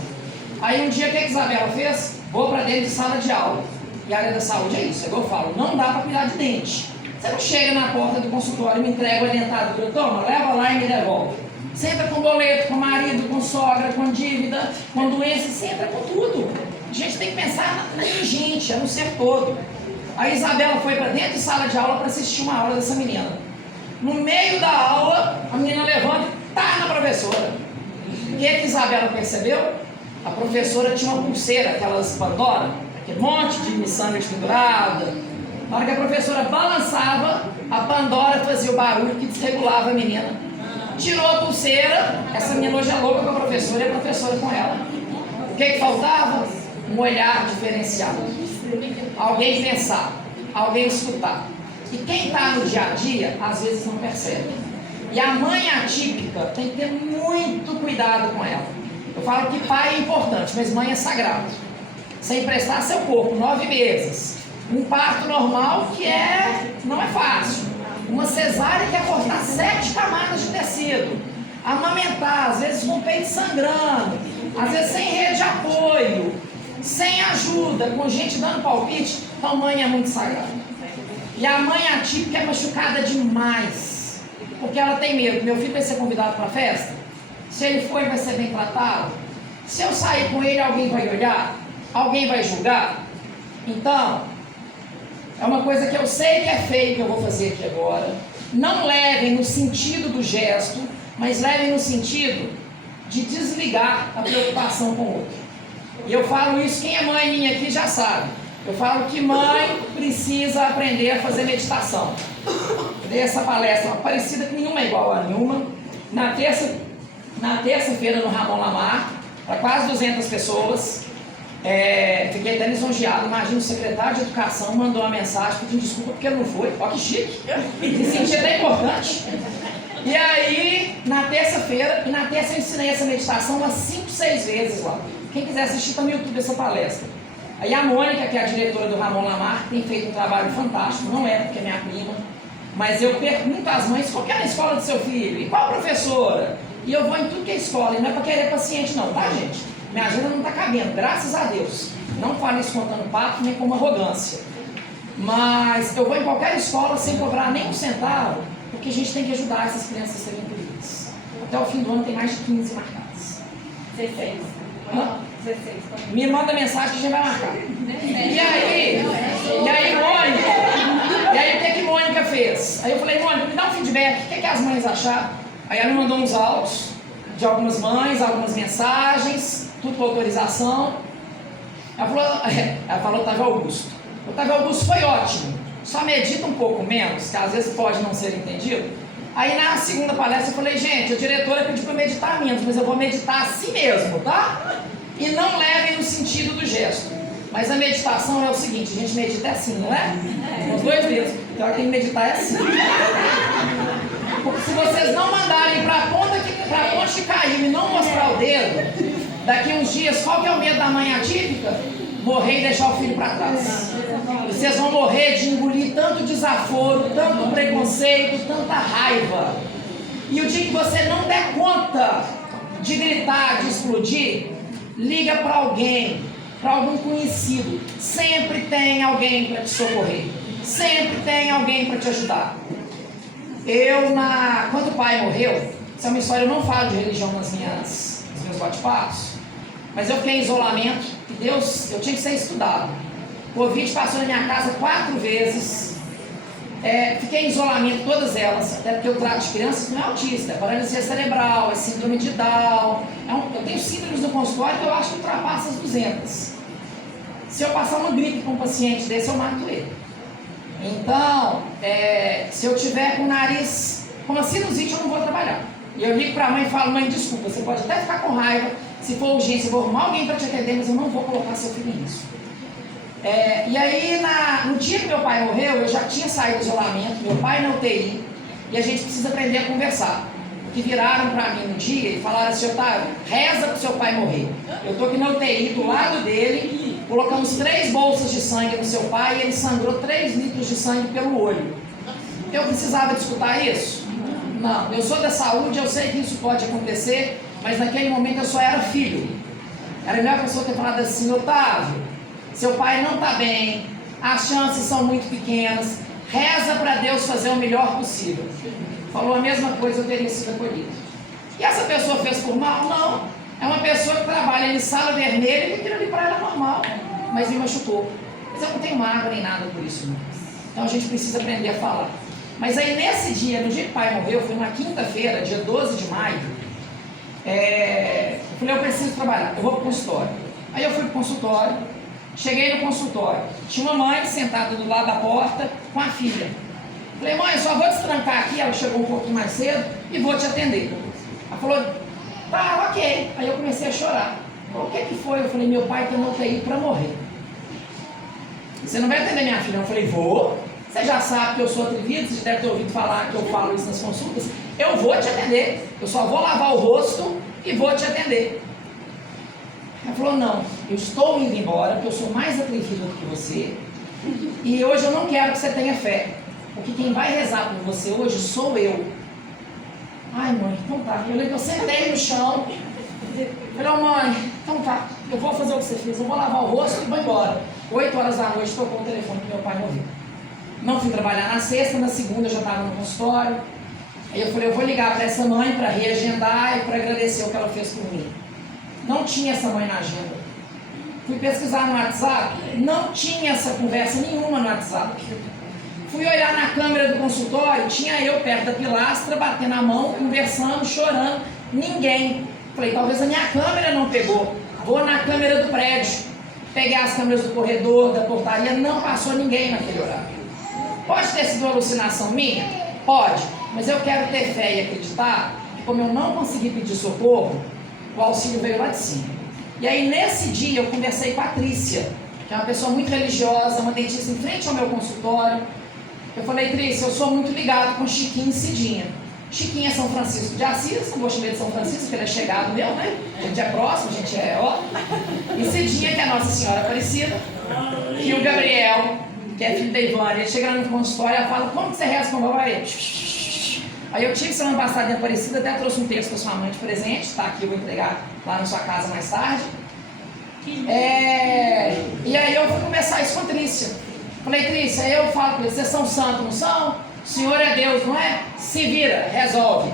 Aí um dia o que a Isabela fez? Vou para dentro de sala de aula. E a área da saúde é isso, é igual eu falo, não dá para cuidar de dente. Você não chega na porta do consultório e me entrega a dentadura, toma, leva lá e me devolve. Senta com boleto, com marido, com sogra, com dívida, com doença, senta com tudo. A gente tem que pensar na gente, é no ser todo. A Isabela foi para dentro de sala de aula para assistir uma aula dessa menina. No meio da aula, a menina levanta e tá na professora. O que a Isabela percebeu? A professora tinha uma pulseira, aquelas Pandora, aquele monte de miçanga pendurada. Na hora que a professora balançava, a Pandora fazia o barulho que desregulava a menina. Tirou a pulseira, essa menina hoje é louca com a professora e a professora com ela. O que faltava? Um olhar diferenciado. Alguém pensar, alguém escutar. E quem está no dia a dia, às vezes não percebe. E a mãe atípica tem que ter muito cuidado com ela. Eu falo que pai é importante, mas mãe é sagrado. Você emprestar seu corpo 9 meses, um parto normal que não é fácil. Uma cesárea que é cortar 7 camadas de tecido. Amamentar, às vezes com o peito sangrando, às vezes sem rede de apoio, sem ajuda, com gente dando palpite. Então mãe é muito sagrada. E a mãe atípica é machucada demais, porque ela tem medo. Meu filho vai ser convidado para a festa? Se ele for, vai ser bem tratado? Se eu sair com ele, alguém vai olhar? Alguém vai julgar? Então, é uma coisa que eu sei que é feio que eu vou fazer aqui agora. Não levem no sentido do gesto, mas levem no sentido de desligar a preocupação com o outro. E eu falo isso, quem é mãe minha aqui já sabe. Eu falo que mãe precisa aprender a fazer meditação. Eu dei essa palestra parecida que nenhuma é igual a nenhuma. Na terça-feira no Ramon Lamar, para quase 200 pessoas. Fiquei até lisonjeado. Imagina, o secretário de Educação mandou uma mensagem pedindo desculpa porque ele não foi. Olha que chique. Me senti até importante. E aí, na terça-feira, eu ensinei essa meditação umas 5, 6 vezes lá. Quem quiser assistir, está no YouTube essa palestra. Aí a Mônica, que é a diretora do Ramon Lamar, tem feito um trabalho fantástico, não é porque é minha prima, mas eu pergunto às mães qual que é a escola do seu filho, e qual professora? E eu vou em tudo que é escola, e não é para querer paciente não, tá, gente? Minha agenda não está cabendo, graças a Deus. Não falo isso contando papo, nem como arrogância. Mas eu vou em qualquer escola sem cobrar nem um centavo, porque a gente tem que ajudar essas crianças a serem incluídas. Até o fim do ano tem mais de 15 marcadas. 16. Hã? 16. Me manda mensagem que a gente vai marcar. E aí, o que Mônica fez? Aí eu falei, Mônica, me dá um feedback, o que as mães acharam? Aí ela me mandou uns áudios de algumas mães, algumas mensagens, tudo com autorização. Ela falou Otávio Augusto. Otávio Augusto foi ótimo, só medita um pouco menos, que às vezes pode não ser entendido. Aí na segunda palestra eu falei, gente, a diretora pediu para meditar menos, mas eu vou meditar assim mesmo, tá? E não levem no sentido do gesto. Mas a meditação é o seguinte, a gente medita assim, não é? Com os 2 dedos. Então tem que meditar é assim. Porque se vocês não mandarem para a ponte que caiu e não mostrar o dedo, daqui uns dias, qual que é o medo da mãe atípica? Morrer e deixar o filho para trás. Vocês vão morrer de engolir tanto desaforo, tanto preconceito, tanta raiva. E o dia que você não der conta de gritar, de explodir, liga para alguém, para algum conhecido. Sempre tem alguém para te socorrer. Sempre tem alguém para te ajudar. Quando o pai morreu, essa é uma história, eu não falo de religião nos meus bate-papos, mas eu fiquei em isolamento e Deus, eu tinha que ser estudado. O Covid passou na minha casa 4 vezes. Fiquei em isolamento, todas elas, até porque eu trato de crianças que não é autista, é paralisia cerebral, é síndrome de Down. Eu tenho síndromes no consultório que eu acho que ultrapassa as 200. Se eu passar uma gripe com um paciente desse, eu mato ele. Então, se eu tiver com o nariz, com uma sinusite, eu não vou trabalhar. E eu ligo para a mãe e falo, mãe, desculpa, você pode até ficar com raiva, se for urgência, eu vou arrumar alguém para te atender, mas eu não vou colocar seu filho nisso. E aí, no dia que meu pai morreu, eu já tinha saído do isolamento, meu pai na UTI, e a gente precisa aprender a conversar. Que viraram para mim no dia e falaram assim, Otávio, reza para o seu pai morrer. Eu estou aqui na UTI, do lado dele, colocamos 3 bolsas de sangue no seu pai e ele sangrou 3 litros de sangue pelo olho. Eu precisava de escutar isso? Não, eu sou da saúde, eu sei que isso pode acontecer, mas naquele momento eu só era filho. Era a melhor pessoa ter falado assim, Otávio, seu pai não está bem, as chances são muito pequenas, reza para Deus fazer o melhor possível. Falou a mesma coisa, eu teria sido acolhido. E essa pessoa fez por mal? Não. É uma pessoa que trabalha em sala vermelha e aquilo ali para ela é normal, mas me machucou. Mas eu não tenho mágoa nem nada por isso. Não. Então a gente precisa aprender a falar. Mas aí nesse dia, no dia que o pai morreu, foi uma quinta-feira, dia 12 de maio, eu falei, eu preciso trabalhar, eu vou para o consultório. Aí eu fui para o consultório, cheguei no consultório, tinha uma mãe sentada do lado da porta com a filha. Falei, mãe, eu só vou destrancar aqui, ela chegou um pouquinho mais cedo e vou te atender. Ela falou, tá, ok. Aí eu comecei a chorar. Falei, o que foi? Eu falei, meu pai está no UTI para morrer. Você não vai atender minha filha? Eu falei, vou. Você já sabe que eu sou atrevido, você deve ter ouvido falar que eu falo isso nas consultas. Eu vou te atender. Eu só vou lavar o rosto e vou te atender. Ela falou, não, eu estou indo embora, porque eu sou mais atrevido do que você. E hoje eu não quero que você tenha fé. Porque quem vai rezar por você hoje sou eu. Ai, mãe, então tá. Eu sentei no chão. Falei, oh, mãe, então tá. Eu vou fazer o que você fez. Eu vou lavar o rosto e vou embora. 8 horas da noite, tocou o telefone que meu pai morreu. Não fui trabalhar na sexta, na segunda eu já estava no consultório. Aí eu falei, eu vou ligar para essa mãe para reagendar e para agradecer o que ela fez por mim. Não tinha essa mãe na agenda. Fui pesquisar no WhatsApp, não tinha essa conversa nenhuma no WhatsApp. Fui olhar na câmera do consultório, tinha eu perto da pilastra, batendo a mão, conversando, chorando, ninguém. Falei, talvez a minha câmera não pegou. Vou na câmera do prédio. Peguei as câmeras do corredor, da portaria, não passou ninguém naquele horário. Pode ter sido uma alucinação minha? Pode. Mas eu quero ter fé e acreditar que como eu não consegui pedir socorro, o auxílio veio lá de cima. E aí nesse dia eu conversei com a Trícia, que é uma pessoa muito religiosa, uma dentista em frente ao meu consultório. Eu falei, Trícia, eu sou muito ligado com Chiquinho e Cidinha. Chiquinho é São Francisco de Assis, não vou chamar de São Francisco, porque ele é chegado meu, né? A gente é próximo, a gente é, ó. E Cidinha, que é a Nossa Senhora Aparecida. E o Gabriel, que é filho da Ivânia, ele chega no consultório e fala, como que você reza com o papai? Aí eu tive semana passada em Aparecida, até trouxe um texto para sua mãe de presente, tá aqui, eu vou entregar lá na sua casa mais tarde. E aí eu fui começar isso com a Trícia. Falei, Trícia, eu falo com eles, vocês são santos, não são? O Senhor é Deus, não é? Se vira, resolve.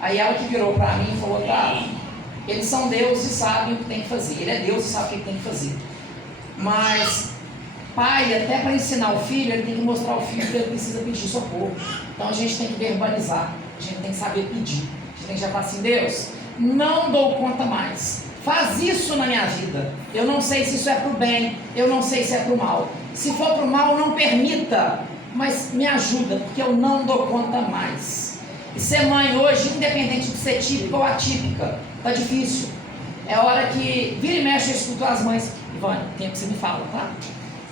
Aí ela que virou para mim e falou, tá, eles são Deus e sabem o que tem que fazer. Ele é Deus e sabe o que tem que fazer. Mas, pai, até para ensinar o filho, ele tem que mostrar ao filho que ele precisa pedir socorro. Então a gente tem que verbalizar, a gente tem que saber pedir. A gente tem que já falar assim, Deus, não dou conta mais. Faz isso na minha vida. Eu não sei se isso é para o bem, eu não sei se é para o mal. Se for para o mal, não permita, mas me ajuda, porque eu não dou conta mais. E ser mãe hoje, independente de ser típica ou atípica, tá difícil. É hora que vira e mexe eu escuto as mães. Ivânia, tem que você me fala, tá?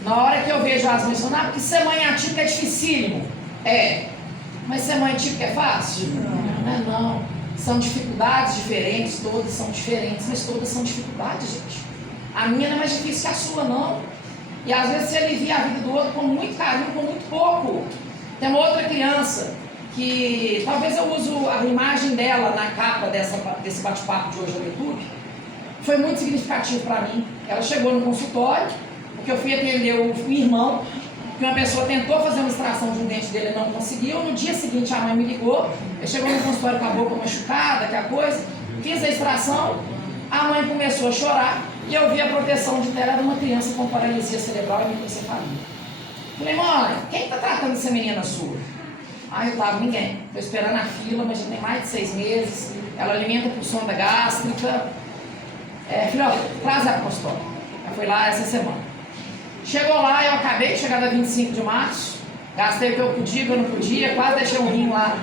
Na hora que eu vejo as mães falando, porque ser mãe atípica é dificílimo. É, mas ser mãe típica é fácil? Não é não. São dificuldades diferentes, todas são diferentes, mas todas são dificuldades, gente. A minha não é mais difícil que a sua, não. E às vezes você alivia a vida do outro com muito carinho, com muito pouco. Tem uma outra criança que talvez eu uso a imagem dela na capa desse bate-papo de hoje no YouTube. Foi muito significativo para mim. Ela chegou no consultório, porque eu fui atender o irmão, que uma pessoa tentou fazer uma extração de um dente dele e não conseguiu. No dia seguinte a mãe me ligou, ele chegou no consultório com a boca machucada, aquela coisa, fiz a extração, a mãe começou a chorar e eu vi a proteção de tela de uma criança com paralisia cerebral e microcefalia. Falei, mãe, quem está tratando essa menina sua? Ah, eu estava, ninguém. Estou esperando a fila, mas já tem mais de 6 meses. Ela alimenta por sonda gástrica. Filho, traz ela para o consultório. Eu fui lá essa semana. Chegou lá, eu acabei de chegar da 25 de março. Gastei o que eu podia, o que eu não podia, quase deixei um rim lá.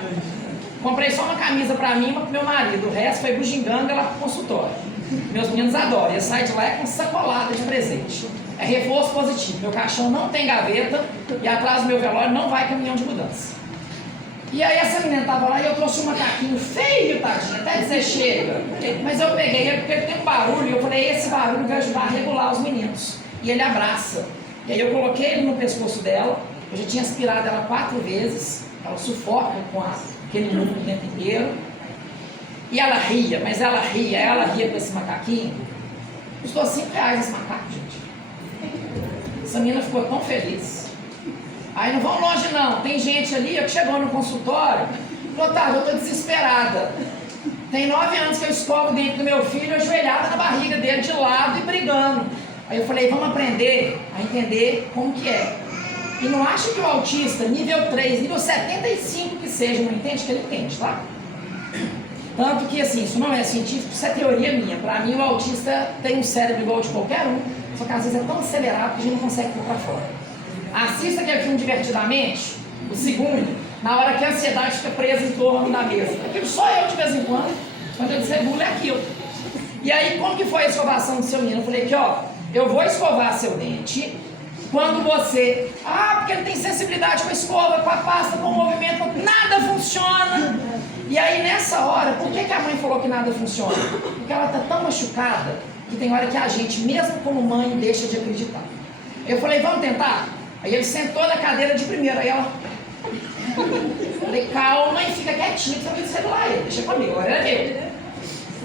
Comprei só uma camisa para mim e uma para meu marido. O resto foi bugiganga lá pro consultório. Meus meninos adoram. Eu saio de lá com sacolada de presente. É reforço positivo. Meu caixão não tem gaveta e atrás do meu velório não vai caminhão de mudança. E aí essa menina estava lá e eu trouxe um macaquinho feio, tadinho, até dizer chega. Mas eu peguei ele porque ele tem um barulho e eu falei, esse barulho vai ajudar a regular os meninos. E ele abraça. E aí eu coloquei ele no pescoço dela. Eu já tinha aspirado ela 4 vezes. Ela sufoca com aquele mundo o tempo inteiro. E ela ria, mas ela ria com esse macaquinho. Custou R$5 esse macaco, gente. Essa menina ficou tão feliz. Aí não vão longe não, tem gente ali que chegou no consultório, falou, Otávio, eu estou desesperada. Tem 9 anos que eu escovo dentro do meu filho, ajoelhada na barriga dele, de lado e brigando. Aí eu falei, vamos aprender a entender como que é. E não acho que o autista, nível 3, nível 75 que seja, não entende, que ele entende, tá? Tanto que assim, isso não é científico, isso é teoria minha. Pra mim o autista tem um cérebro igual de qualquer um, só que às vezes é tão acelerado que a gente não consegue pôr pra fora. Assista aquele filme Divertidamente, o segundo, na hora que a ansiedade fica presa em torno da mesa. Aquilo só eu de vez em quando eu desregulo é aquilo. E aí, como que foi a escovação do seu menino? Eu falei aqui, ó, eu vou escovar seu dente quando você... porque ele tem sensibilidade com a escova, com a pasta, com o movimento, nada funciona. E aí, nessa hora, por que a mãe falou que nada funciona? Porque ela tá tão machucada que tem hora que a gente, mesmo como mãe, deixa de acreditar. Eu falei, vamos tentar? Aí ele sentou na cadeira de primeiro, aí ela... Falei, calma e fica quietinho, que você vai celular aí, deixa comigo, agora é meu.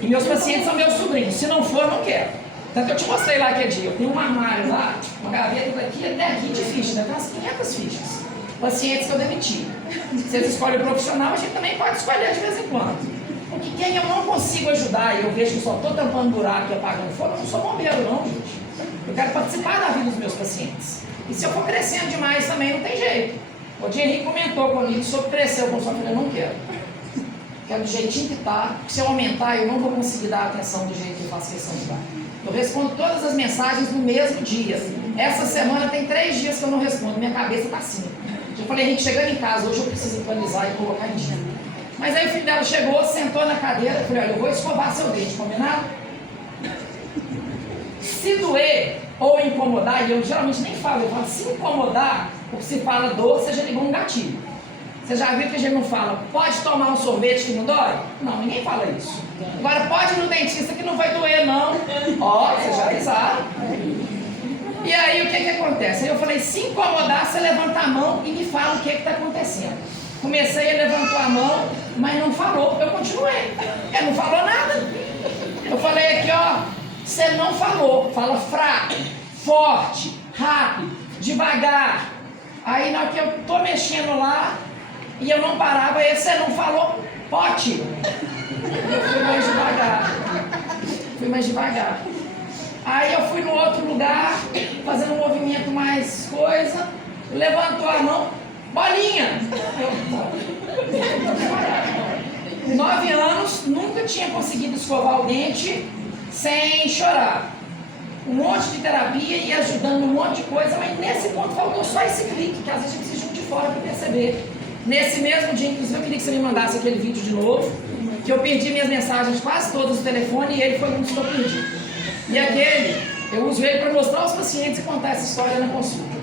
E meus pacientes são meus sobrinhos, se não for, eu não quero. Tanto que eu te mostrei lá aquele dia, eu tenho um armário lá, uma gaveta daqui até aqui de fichas, deve ter umas 500 fichas. Pacientes que eu demiti. Se vocês escolhem o profissional, a gente também pode escolher de vez em quando. Porque quem eu não consigo ajudar e eu vejo que só estou tampando buraco e apagando fogo, eu não sou bombeiro não, gente. Eu quero participar da vida dos meus pacientes. E se eu for crescendo demais também não tem jeito. O Henrique comentou comigo sobre crescer, eu falei, eu não quero. que é do jeitinho que tá, porque se eu aumentar eu não vou conseguir dar atenção do jeito que eu faço questão de dar. Eu respondo todas as mensagens no mesmo dia. Essa semana tem 3 dias que eu não respondo, minha cabeça tá assim. Eu falei, Henrique, chegando em casa, hoje eu preciso atualizar e colocar em dia. Mas aí o filho dela chegou, sentou na cadeira, eu falei, olha, eu vou escovar seu dente, combinado? Se doer ou incomodar, e eu geralmente nem falo, eu falo, se incomodar, porque se fala dor, você já ligou um gatilho. Você já viu que a gente não fala, pode tomar um sorvete que não dói? Não, ninguém fala isso. Agora, pode ir no dentista que não vai doer, não. Ó, você já sabe. E aí, o que acontece? Aí eu falei, se incomodar, você levanta a mão e me fala o que está acontecendo. Comecei, ele levantou a mão, mas não falou. Eu continuei. Ele não falou nada. Eu falei aqui, ó, você não falou. Fala fraco, forte, rápido, devagar. Aí, na hora que eu tô mexendo lá, e eu não parava, aí você não falou, pote. Eu fui mais devagar. Fui mais devagar. Aí eu fui no outro lugar, fazendo um movimento mais coisa, levantou a mão, bolinha. Eu, 9 anos, nunca tinha conseguido escovar o dente sem chorar. Um monte de terapia e ajudando um monte de coisa, mas nesse ponto faltou só esse clique, que às vezes a gente precisa de fora para perceber. Nesse mesmo dia, inclusive, eu queria que você me mandasse aquele vídeo de novo, que eu perdi minhas mensagens quase todas no telefone e ele foi um dos que eu perdi. E aquele, eu uso ele para mostrar aos pacientes e contar essa história na consulta.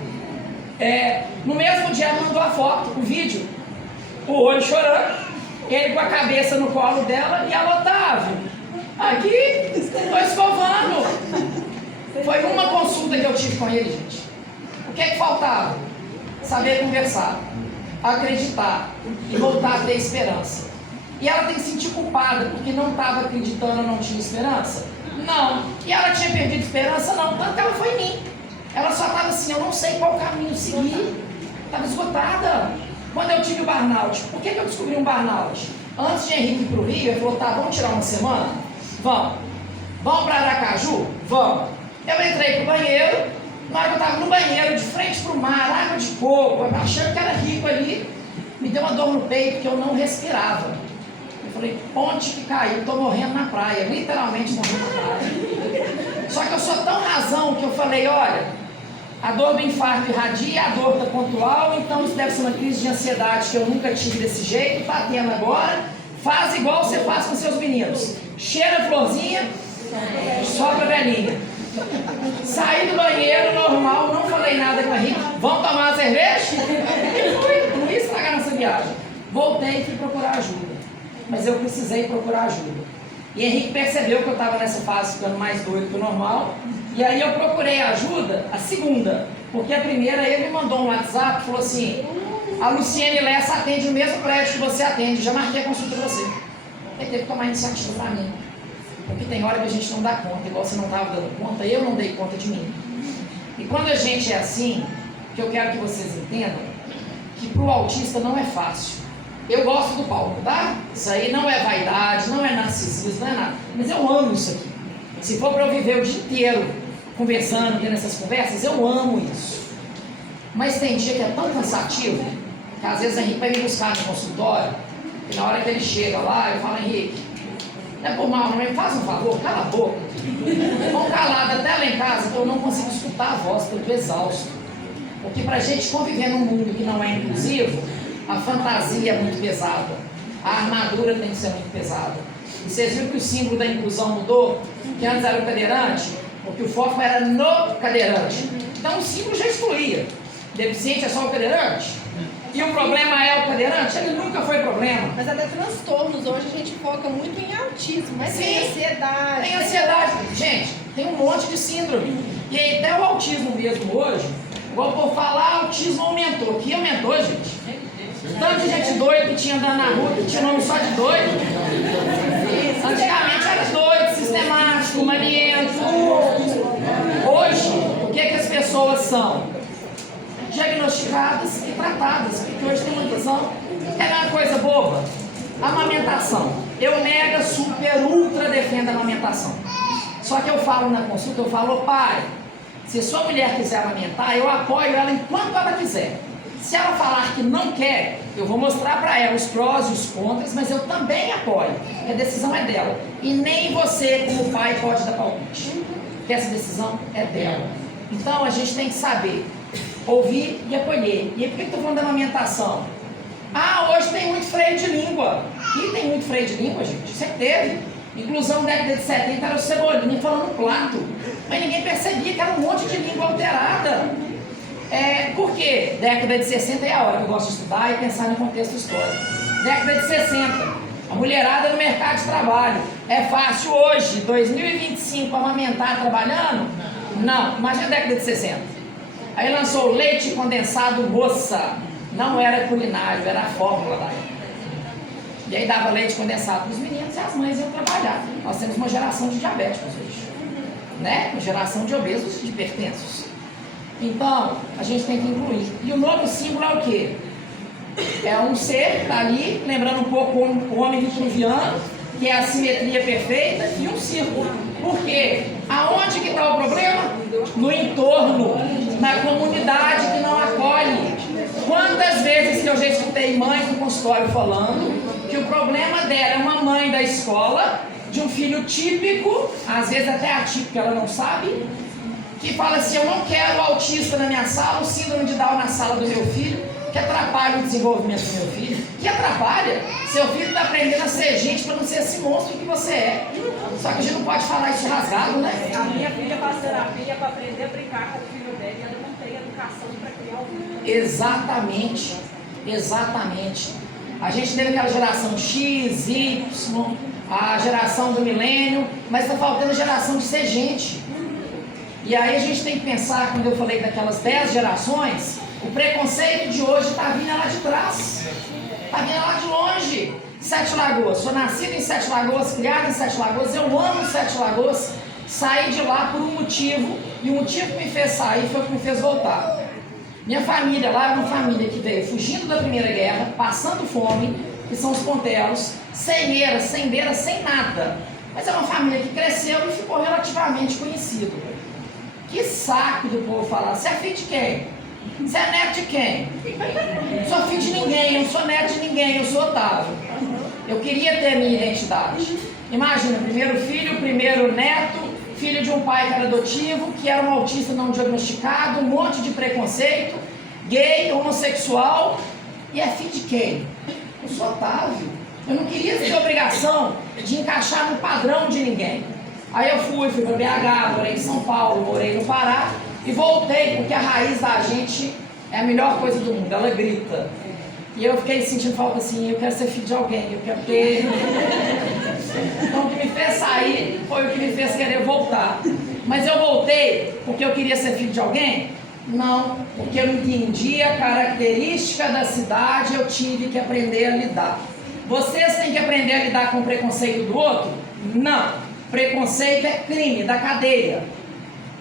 No mesmo dia, ela mandou a foto, o vídeo, o olho chorando, ele com a cabeça no colo dela e ela, Otávio, aqui, estou escovando. Foi uma consulta que eu tive com ele, gente. O que faltava? Saber conversar, acreditar e voltar a ter esperança. E ela tem que se sentir culpada porque não estava acreditando, não tinha esperança? Não. E ela tinha perdido esperança? Não. Tanto que ela foi em mim. Ela só estava assim, eu não sei qual caminho seguir. Estava esgotada. Quando eu tive o burnout, por que eu descobri um burnout? Antes de Henrique ir para o Rio, ele falou, tá, vamos tirar uma semana? Vamos. Vamos para Aracaju? Vamos. Eu entrei pro banheiro, na hora que eu estava no banheiro, de frente para o mar, água de coco, achando que era rico ali, me deu uma dor no peito que eu não respirava. Eu falei, ponte que caiu, estou morrendo na praia, literalmente morrendo na praia. Só que eu sou tão razão que eu falei, olha, a dor do infarto irradia, a dor da pontual, então isso deve ser uma crise de ansiedade que eu nunca tive desse jeito, está tendo agora, faz igual você faz com seus meninos. Cheira a florzinha, sobra a velhinha. Saí do banheiro normal, não falei nada com a Henrique, vamos tomar uma cerveja? E fui, não ia estragar nossa viagem. Voltei e fui procurar ajuda. Mas eu precisei procurar ajuda. E Henrique percebeu que eu estava nessa fase ficando mais doido que o normal. E aí eu procurei ajuda, a segunda. Porque a primeira ele me mandou um WhatsApp e falou assim, a Luciene Lessa atende no mesmo prédio que você atende, já marquei a consulta para você. Ele teve que tomar iniciativa para mim. Porque tem hora que a gente não dá conta, igual você não estava dando conta, eu não dei conta de mim. E quando a gente é assim, que eu quero que vocês entendam, que para o autista não é fácil. Eu gosto do palco, tá? Isso aí não é vaidade, não é narcisismo, não é nada. Mas eu amo isso aqui. Se for para eu viver o dia inteiro conversando, tendo essas conversas, eu amo isso. Mas tem dia que é tão cansativo, que às vezes a Henrique vai me buscar no consultório, e na hora que ele chega lá, eu falo, Henrique, não é por mal, não, me faz um favor, cala a boca. Vão calado até lá em casa, que eu não consigo escutar a voz, porque eu estou exausto. Porque para a gente conviver num mundo que não é inclusivo, a fantasia é muito pesada, a armadura tem que ser muito pesada. E vocês viram que o símbolo da inclusão mudou? Que antes era o cadeirante, porque o foco era no cadeirante. Então o símbolo já excluía. Deficiente é só o cadeirante? E o problema é o cadeirante? Ele nunca foi problema. Mas até transtornos, hoje a gente foca muito em autismo, mas Sim, tem ansiedade. Tem ansiedade. Gente, tem um monte de síndrome. E aí, até o autismo mesmo hoje, igual por falar, autismo aumentou. Que aumentou, gente? Tanto de gente doida que tinha andando na rua, que tinha nome só de doido. Antigamente era doido, sistemático, maniento. Hoje, o que as pessoas são? Diagnosticadas e tratadas, porque hoje tem uma visão. É uma coisa boba. Amamentação. Eu nega, super, ultra defendo a amamentação. Só que eu falo na consulta, eu falo, pai, se sua mulher quiser amamentar, eu apoio ela enquanto ela quiser. Se ela falar que não quer, eu vou mostrar para ela os prós e os contras, mas eu também apoio, porque a decisão é dela. E nem você, como pai, pode dar palpite, porque essa decisão é dela. Então a gente tem que saber ouvir e acolher. E aí, por que eu estou falando da amamentação? Ah, hoje tem muito freio de língua. E tem muito freio de língua, gente. Sempre teve. Inclusão da década de 70 era o Cebolinha falando plato. Mas ninguém percebia que era um monte de língua alterada. Por quê? Década de 60 é a hora que eu gosto de estudar e pensar no contexto histórico. Década de 60, a mulherada no mercado de trabalho. É fácil hoje, 2025, amamentar trabalhando? Não, imagina a década de 60. Aí lançou leite condensado moça. Não era culinário, era a fórmula da época. E aí dava leite condensado para os meninos e as mães iam trabalhar. Nós temos uma geração de diabéticos hoje, né? Uma geração de obesos e de hipertensos. Então, a gente tem que incluir. E o novo símbolo é o quê? É um ser, tá ali, lembrando um pouco o homem vitruviano, que é a simetria perfeita, e um círculo. Por quê? Aonde que está o problema? No entorno, na comunidade que não acolhe. Quantas vezes que eu já escutei mães no consultório falando que o problema dela é uma mãe da escola, de um filho típico, às vezes até atípico, ela não sabe, que fala assim, eu não quero autista na minha sala, o síndrome de Down na sala do meu filho, que atrapalha o desenvolvimento do meu filho, que atrapalha, seu filho está aprendendo a ser gente para não ser esse monstro que você é. Só que a gente não pode falar isso rasgado, né? A minha filha faz terapia para aprender a brincar com o filho dela e ela não tem educação para criar o filho. Exatamente, exatamente. A gente teve aquela geração X, Y, a geração do milênio, mas está faltando a geração de ser gente. E aí a gente tem que pensar, quando eu falei daquelas 10 gerações, o preconceito de hoje está vindo lá de trás, está vindo lá de longe. Sete Lagoas, sou nascida em Sete Lagoas, criada em Sete Lagoas, eu amo Sete Lagoas, saí de lá por um motivo, e o motivo que me fez sair foi o que me fez voltar. Minha família lá é uma família que veio fugindo da Primeira Guerra, passando fome, que são os Pontelos, sem eira, sem beira, sem nada. Mas é uma família que cresceu e ficou relativamente conhecido. Que saco do povo falar, você é filho de quem? Você é neto de quem? Não sou filho de ninguém, eu não sou neto de ninguém, eu sou Otávio. Eu queria ter a minha identidade. Imagina, primeiro filho, primeiro neto, filho de um pai que era adotivo, que era um autista não diagnosticado, um monte de preconceito, gay, homossexual, e é filho de quem? Eu sou Otávio. Eu não queria ter obrigação de encaixar no padrão de ninguém. Aí eu fui para BH, morei em São Paulo, morei no Pará e voltei, porque a raiz da gente é a melhor coisa do mundo, ela grita. E eu fiquei sentindo falta assim, eu quero ser filho de alguém, eu quero ter... Então o que me fez sair foi o que me fez querer voltar. Mas eu voltei porque eu queria ser filho de alguém? Não, porque eu entendi a característica da cidade, eu tive que aprender a lidar. Vocês têm que aprender a lidar com o preconceito do outro? Não. Preconceito é crime, da cadeia.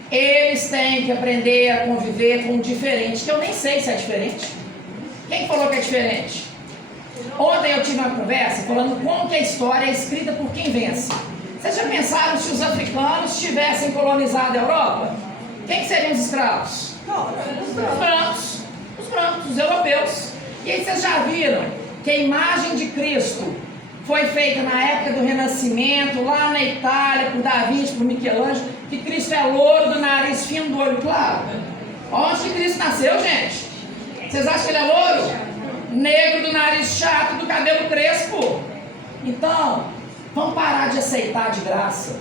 Eles têm que aprender a conviver com o diferente, que eu nem sei se é diferente. Quem falou que é diferente? Ontem eu tive uma conversa falando como que a história é escrita por quem vence. Vocês já pensaram se os africanos tivessem colonizado a Europa? Quem que seriam os escravos? Os brancos, os europeus. E aí vocês já viram que a imagem de Cristo foi feita na época do Renascimento, lá na Itália, por Da Vinci, por Michelangelo, que Cristo é louro, do nariz fino, do olho claro. Onde que Cristo nasceu, gente? Vocês acham que ele é louro? Negro, do nariz chato, do cabelo crespo. Então, vamos parar de aceitar de graça.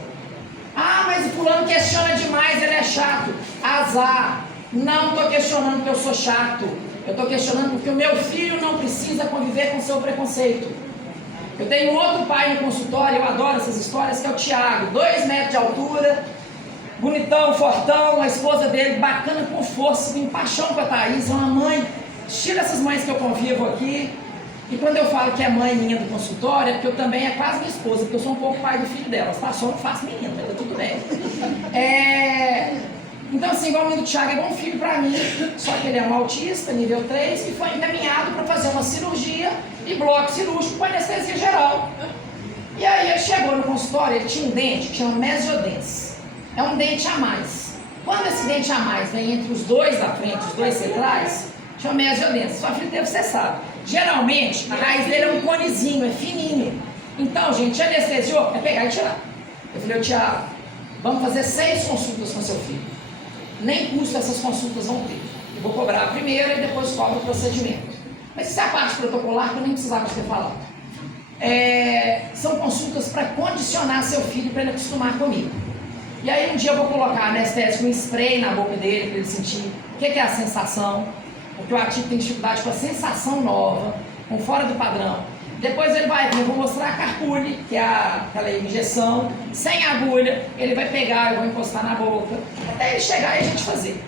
Ah, mas o fulano questiona demais, ele é chato. Azar. Não estou questionando porque eu sou chato. Eu estou questionando porque o meu filho não precisa conviver com o seu preconceito. Eu tenho um outro pai no consultório, eu adoro essas histórias, que é o Tiago, 2 metros de altura, bonitão, fortão, a esposa dele bacana, com força, com paixão com a Thaís, é uma mãe, estilo essas mães que eu convivo aqui. E quando eu falo que é mãe minha do consultório, é porque eu também é quase minha esposa, porque eu sou um pouco pai do filho delas, tá? Só não faço menino, mas tá tudo bem. Então assim, igual o menino do Thiago é igual um filho para mim, só que ele é um autista, nível 3, que foi encaminhado para fazer uma cirurgia e bloco cirúrgico com anestesia geral. E aí ele chegou no consultório, ele tinha um dente que chama mesiodens. É um dente a mais. Quando esse dente a mais vem entre os dois da frente, os dois centrais, chama mesiodense. Sofriteiro você sabe. Geralmente, a raiz dele é um conezinho, é fininho. Então, gente, anestesiou, é pegar e tirar. Eu falei, Tiago, vamos fazer 6 consultas com seu filho. Nem custo essas consultas vão ter. Eu vou cobrar a primeira e depois cobro o procedimento. Mas isso é a parte protocolar que eu nem precisava ter falado. São consultas para condicionar seu filho para ele acostumar comigo. E aí um dia eu vou colocar anestésico, um spray na boca dele para ele sentir o que é a sensação, porque o ativo tem dificuldade com a sensação nova, com fora do padrão. Depois ele vai vir, eu vou mostrar a carpule, que é aquela injeção, sem agulha, ele vai pegar, eu vou encostar na boca, até ele chegar e a gente fazer.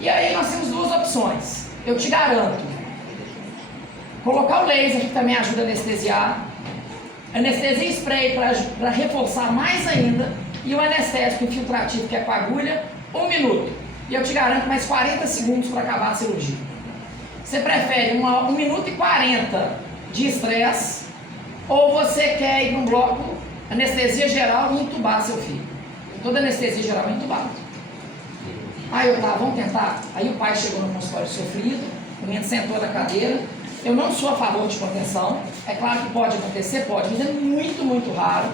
E aí nós temos 2 opções, eu te garanto. Colocar o laser, que também ajuda a anestesiar, anestesia spray para reforçar mais ainda, e o anestésico infiltrativo, que é com agulha, 1 minuto. E eu te garanto mais 40 segundos para acabar a cirurgia. Você prefere 1 minuto e 40 de estresse, ou você quer ir para um bloco anestesia geral e entubar seu filho? Toda anestesia geral é entubada. Aí eu vamos tentar. Aí o pai chegou no consultório sofrido, o menino sentou na cadeira. Eu não sou a favor de contenção, é claro que pode acontecer, pode, mas é muito, muito raro.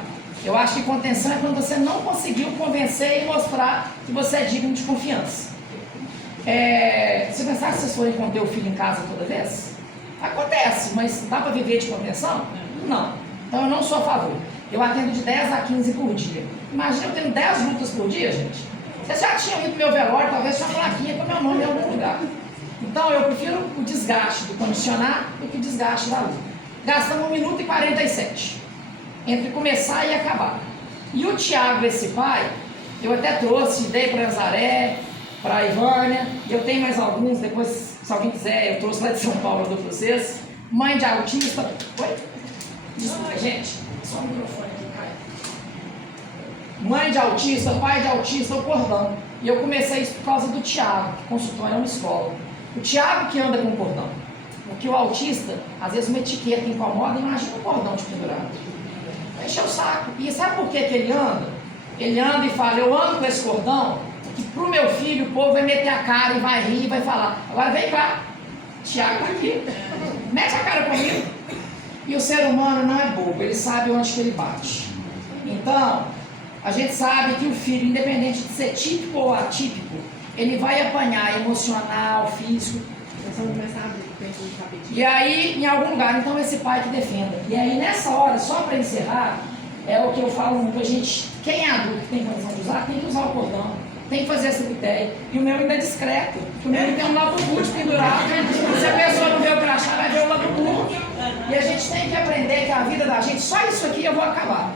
Eu acho que contenção é quando você não conseguiu convencer e mostrar que você é digno de confiança. Você pensar que vocês forem conter o filho em casa toda vez? Acontece, mas dá para viver de contenção? Não. Então eu não sou a favor. Eu atendo de 10 a 15 por dia. Imagina eu tendo 10 lutas por dia, gente. Vocês já tinham ido pro meu velório, talvez tinha uma plaquinha com meu nome em algum lugar. Então eu prefiro o desgaste do condicionar do que o desgaste da luta. Gastamos 1 minuto e 47 entre começar e acabar. E o Tiago, esse pai, eu até trouxe, dei para Nazaré, para a Ivânia, e eu tenho mais alguns, depois, se alguém quiser, eu trouxe lá de São Paulo, eu dou para vocês. Mãe de autista. Oi? Desculpa, gente. Só o microfone aqui, cai. Mãe de autista, pai de autista, o cordão. E eu comecei isso por causa do Tiago, que consultório é uma escola. O Tiago que anda com o cordão. Porque o autista, às vezes uma etiqueta incomoda, imagina um cordão de pendurado. Encheu o saco. E sabe por que ele anda? Ele anda e fala, eu ando com esse cordão, que pro meu filho o povo vai meter a cara e vai rir e vai falar, agora vem cá, Tiago tá aqui, mete a cara comigo. E o ser humano não é bobo, ele sabe onde que ele bate. Então, a gente sabe que o filho, independente de ser típico ou atípico, ele vai apanhar emocional, físico. E aí, em algum lugar, então esse pai que defenda. E aí, nessa hora, só para encerrar, é o que eu falo muito, a gente, quem é adulto que tem condição de usar, tem que usar o cordão, tem que fazer essa ideia. E o meu ainda é discreto, porque o meu tem um labubu pendurado, se a pessoa não vê o crachá, vai ver o labubu. E a gente tem que aprender que a vida da gente, só isso aqui eu vou acabar.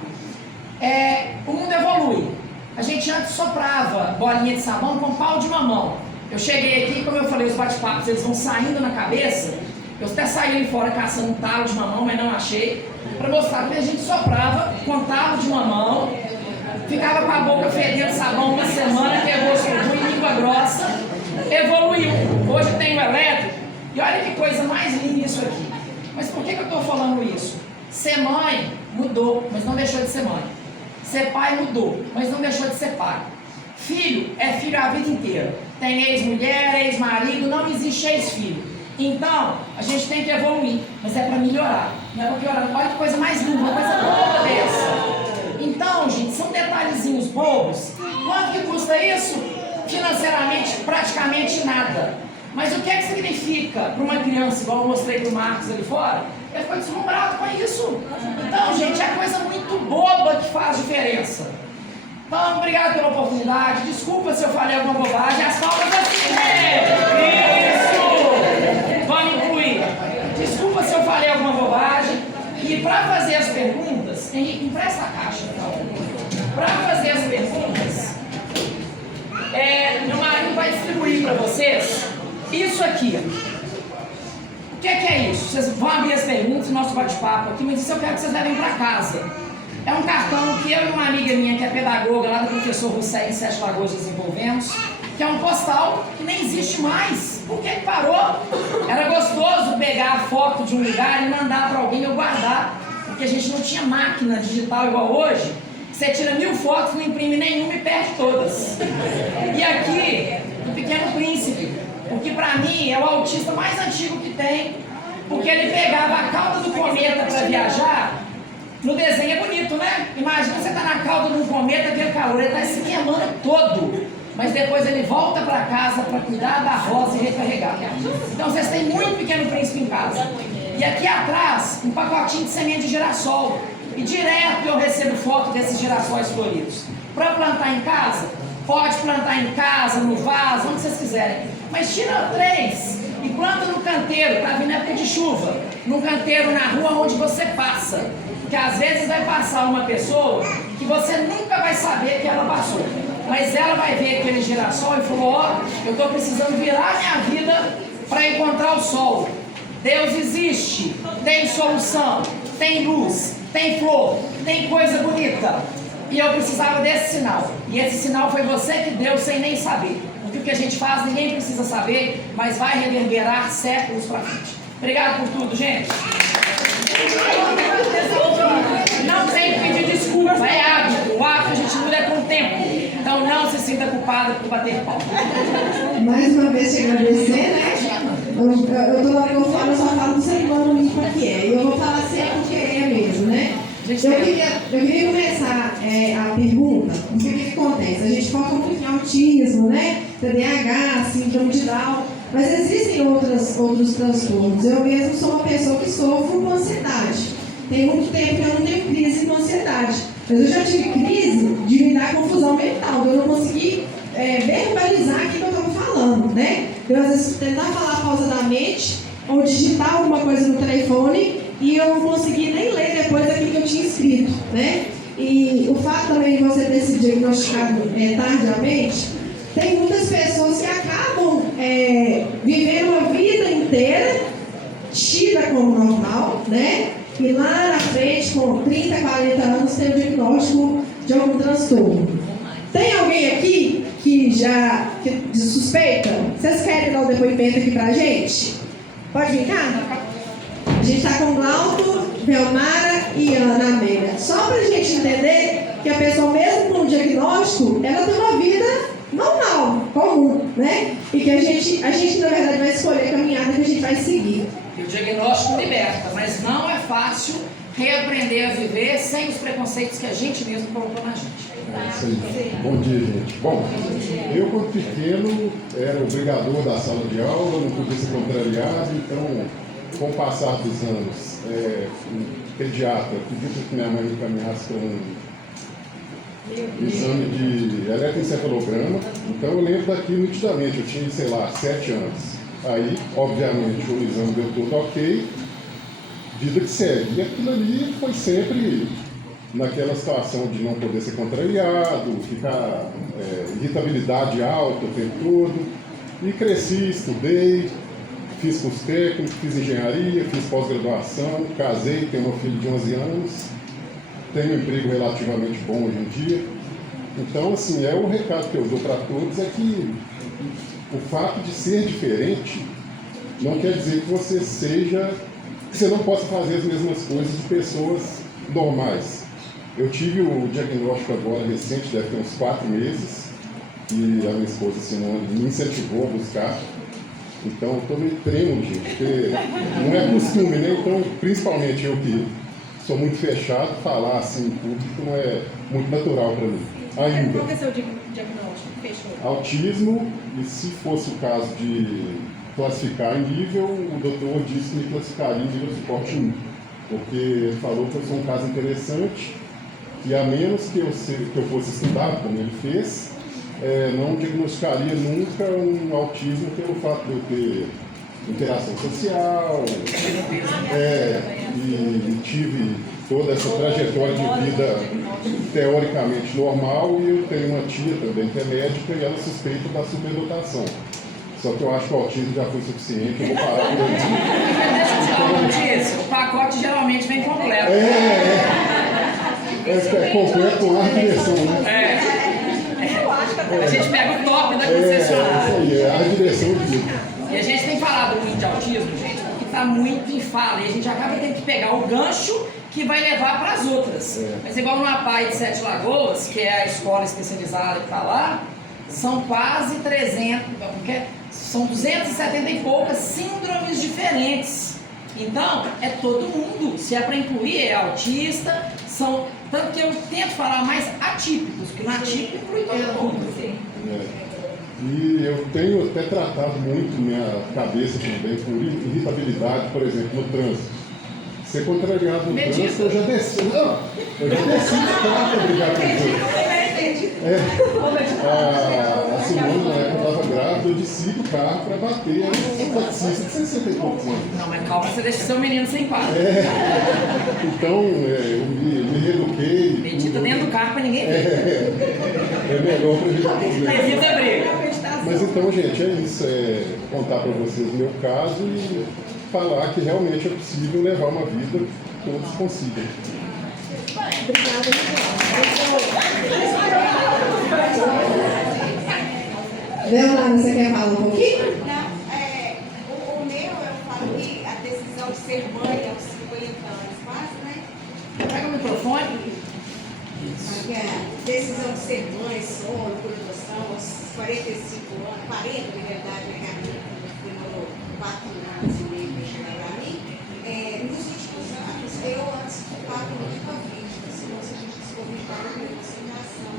O mundo evolui. A gente antes soprava bolinha de sabão com pau de mamão. Eu cheguei aqui, como eu falei, os bate-papos, eles vão saindo na cabeça. Eu até saí ali fora caçando um talo de mamão, mas não achei. Para mostrar que a gente soprava com talo de mamão, ficava com a boca fedendo sabão uma semana, que é gosto ruim, língua grossa. Evoluiu. Hoje tem o elétrico. E olha que coisa mais linda isso aqui. Mas por que eu estou falando isso? Ser mãe mudou, mas não deixou de ser mãe. Ser pai mudou, mas não deixou de ser pai. Filho é filho a vida inteira. Tem ex-mulher, ex-marido, não existe ex-filho. Então, a gente tem que evoluir, mas é para melhorar, não é para piorar. Olha que coisa mais linda, uma coisa boba dessa. Então, gente, são detalhezinhos bobos. Quanto que custa isso? Financeiramente, praticamente nada. Mas o que é que significa para uma criança, igual eu mostrei para o Marcos ali fora? Ele ficou deslumbrado com isso. Então, gente, é coisa muito boba que faz diferença. Então, obrigado pela oportunidade. Desculpa se eu falei alguma bobagem. As palmas assim. Isso! Vamos incluir. Desculpa se eu falei alguma bobagem. E para fazer as perguntas, Henrique, empresta a caixa. Para fazer as perguntas, meu marido vai distribuir para vocês isso aqui. O que é isso? Vocês vão abrir as perguntas, nosso bate-papo aqui, mas isso eu quero que vocês levem para casa. É um cartão que eu e uma amiga minha, que é pedagoga lá do professor Rousseff em Sete Lagoas, desenvolvemos, que é um postal que nem existe mais. Por que parou? Era gostoso pegar a foto de um lugar e mandar para alguém ou guardar, porque a gente não tinha máquina digital igual hoje. Você tira 1000 fotos, não imprime nenhuma e perde todas. E aqui, o Pequeno Príncipe, Porque para mim é o autista mais antigo que tem, porque ele pegava a cauda do cometa para viajar. No desenho é bonito, né? Imagina você tá na cauda de um cometa, aquele calor, ele tá se queimando todo. Mas depois ele volta para casa para cuidar da rosa e recarregar. Então vocês têm muito Pequeno Príncipe em casa. E aqui atrás, um pacotinho de semente de girassol. E direto eu recebo foto desses girassóis floridos. Para plantar em casa, pode plantar em casa, no vaso, onde vocês quiserem. Mas tira 3 e planta no canteiro, tá vindo época de chuva. No canteiro, na rua onde você passa. Porque às vezes vai passar uma pessoa que você nunca vai saber que ela passou. Mas ela vai ver aquele girassol e falou, ó, eu estou precisando virar minha vida para encontrar o sol. Deus existe, tem solução, tem luz, tem flor, tem coisa bonita. E eu precisava desse sinal. E esse sinal foi você que deu sem nem saber. Porque o que a gente faz ninguém precisa saber, mas vai reverberar séculos para frente. Obrigado por tudo, gente. Não tem que pedir desculpa, é hábito. O hábito a gente muda com o tempo. Então não se sinta culpada por bater palma. Mais uma vez te agradecer, né? Eu só falo do ser humano limpo que é. E eu vou falar sempre porque é mesmo, né? Eu queria começar a pergunta, porque o que acontece? A gente foca muito em autismo, né? TDAH, síndrome de Down, mas existem outros transtornos. Eu mesmo sou uma pessoa que sofro com ansiedade. Tem muito tempo que eu não tenho crise com ansiedade. Mas eu já tive crise de me dar confusão mental, de eu não conseguir verbalizar aquilo que eu estava falando, né? Eu às vezes tentar falar pausadamente ou digitar alguma coisa no telefone e eu não consegui nem ler depois daquilo que eu tinha escrito, né? E o fato também de você ter sido diagnosticado tardiamente, tem muitas pessoas que acabam vivendo uma vida inteira tida como normal, né? E lá na frente, com 30, 40 anos, tem o diagnóstico de algum transtorno. Tem alguém aqui que suspeita? Vocês querem dar um depoimento aqui pra gente? Pode vir cá? A gente está com Glauco, Belmara e Ana Amélia. Só para a gente entender que a pessoa, mesmo com o diagnóstico, ela tem uma vida normal, comum, né? E que a gente na verdade vai escolher a caminhada que a gente vai seguir. E o diagnóstico liberta, mas não é fácil reaprender a viver sem os preconceitos que a gente mesmo colocou na gente. Isso aí. Bom dia, gente. Bom, eu quando pequeno era o brigador da sala de aula, não podia ser contrariado, então, com o passar dos anos, um pediatra pediu para que minha mãe me encaminhasse para um exame de eletroencefalograma, então eu lembro daqui nitidamente, eu tinha, 7 anos. Aí, obviamente, o exame deu tudo ok, vida que segue. E aquilo ali foi sempre naquela situação de não poder ser contrariado, ficar irritabilidade alta o tempo todo. E cresci, estudei, fiz curso técnico, fiz engenharia, fiz pós-graduação, casei, tenho uma filha de 11 anos, tenho um emprego relativamente bom hoje em dia. Então, assim, o recado que eu dou para todos é que o fato de ser diferente não quer dizer que você não possa fazer as mesmas coisas de pessoas normais. Eu tive o diagnóstico agora recente, deve ter uns 4 meses, e a minha esposa Simone me incentivou a buscar. Então eu estou meio trêmulo, gente, porque não é costume, né? Então, principalmente eu que sou muito fechado, falar assim em público não é muito natural para mim. Ainda. Qual que é o seu diagnóstico? Fechou. Autismo, e se fosse o caso de classificar em nível, o doutor disse que me classificaria em nível suporte 1, porque ele falou que eu sou um caso interessante e a menos que eu fosse estudar, como ele fez, não diagnosticaria nunca um autismo pelo fato de eu ter interação social, e tive toda essa trajetória de vida teoricamente normal, e eu tenho uma tia também que é médica e ela suspeita da superdotação. Só que eu acho que o autismo já foi suficiente, eu vou parar por aí. Deixa eu te falar uma notícia, o pacote geralmente vem completo. É completo com a direção, né? A gente pega o top da concessionária. Isso aí, a direção de... E a gente tem falado muito de autismo, gente, porque está muito em fala, e a gente acaba tendo que pegar o gancho que vai levar para as outras. Mas igual no APAI de Sete Lagoas, que é a escola especializada que está lá, são quase 300, são 270 e poucas síndromes diferentes. Então, é todo mundo. Se é para incluir, é autista, são, tanto que eu tento falar mais atípicos, porque no atípico inclui todo mundo. E eu tenho até tratado muito minha cabeça também por irritabilidade, por exemplo, no trânsito. Ser contrariado no trânsito, eu já desci. Não, eu já desci de carro para brigar com os outros. A Simone, na época, estava grávida, eu desci do carro para bater a taxista de 60 e poucos anos. Não, mas calma, você deixa seu menino sem quadro. Então, eu me reeduquei. Medita dentro do carro para ninguém ver. É melhor para evitar problemas. Evita a briga. Mas então, gente, é isso. É contar para vocês o meu caso e falar que realmente é possível levar uma vida que todos consigam. Leonardo, você quer falar um pouquinho? Não, o meu, eu falo que a decisão de ser mãe aos 50 anos quase, né? Pega o microfone. Porque a decisão de ser mãe, solo, por adoção, aos 45 anos, 40 na verdade, né, que a minha demorou 4 anos e meio para chegar para mim. Nos últimos anos, eu antes ocupava muito com a vítima, se a gente descobrir que estava com vacinação,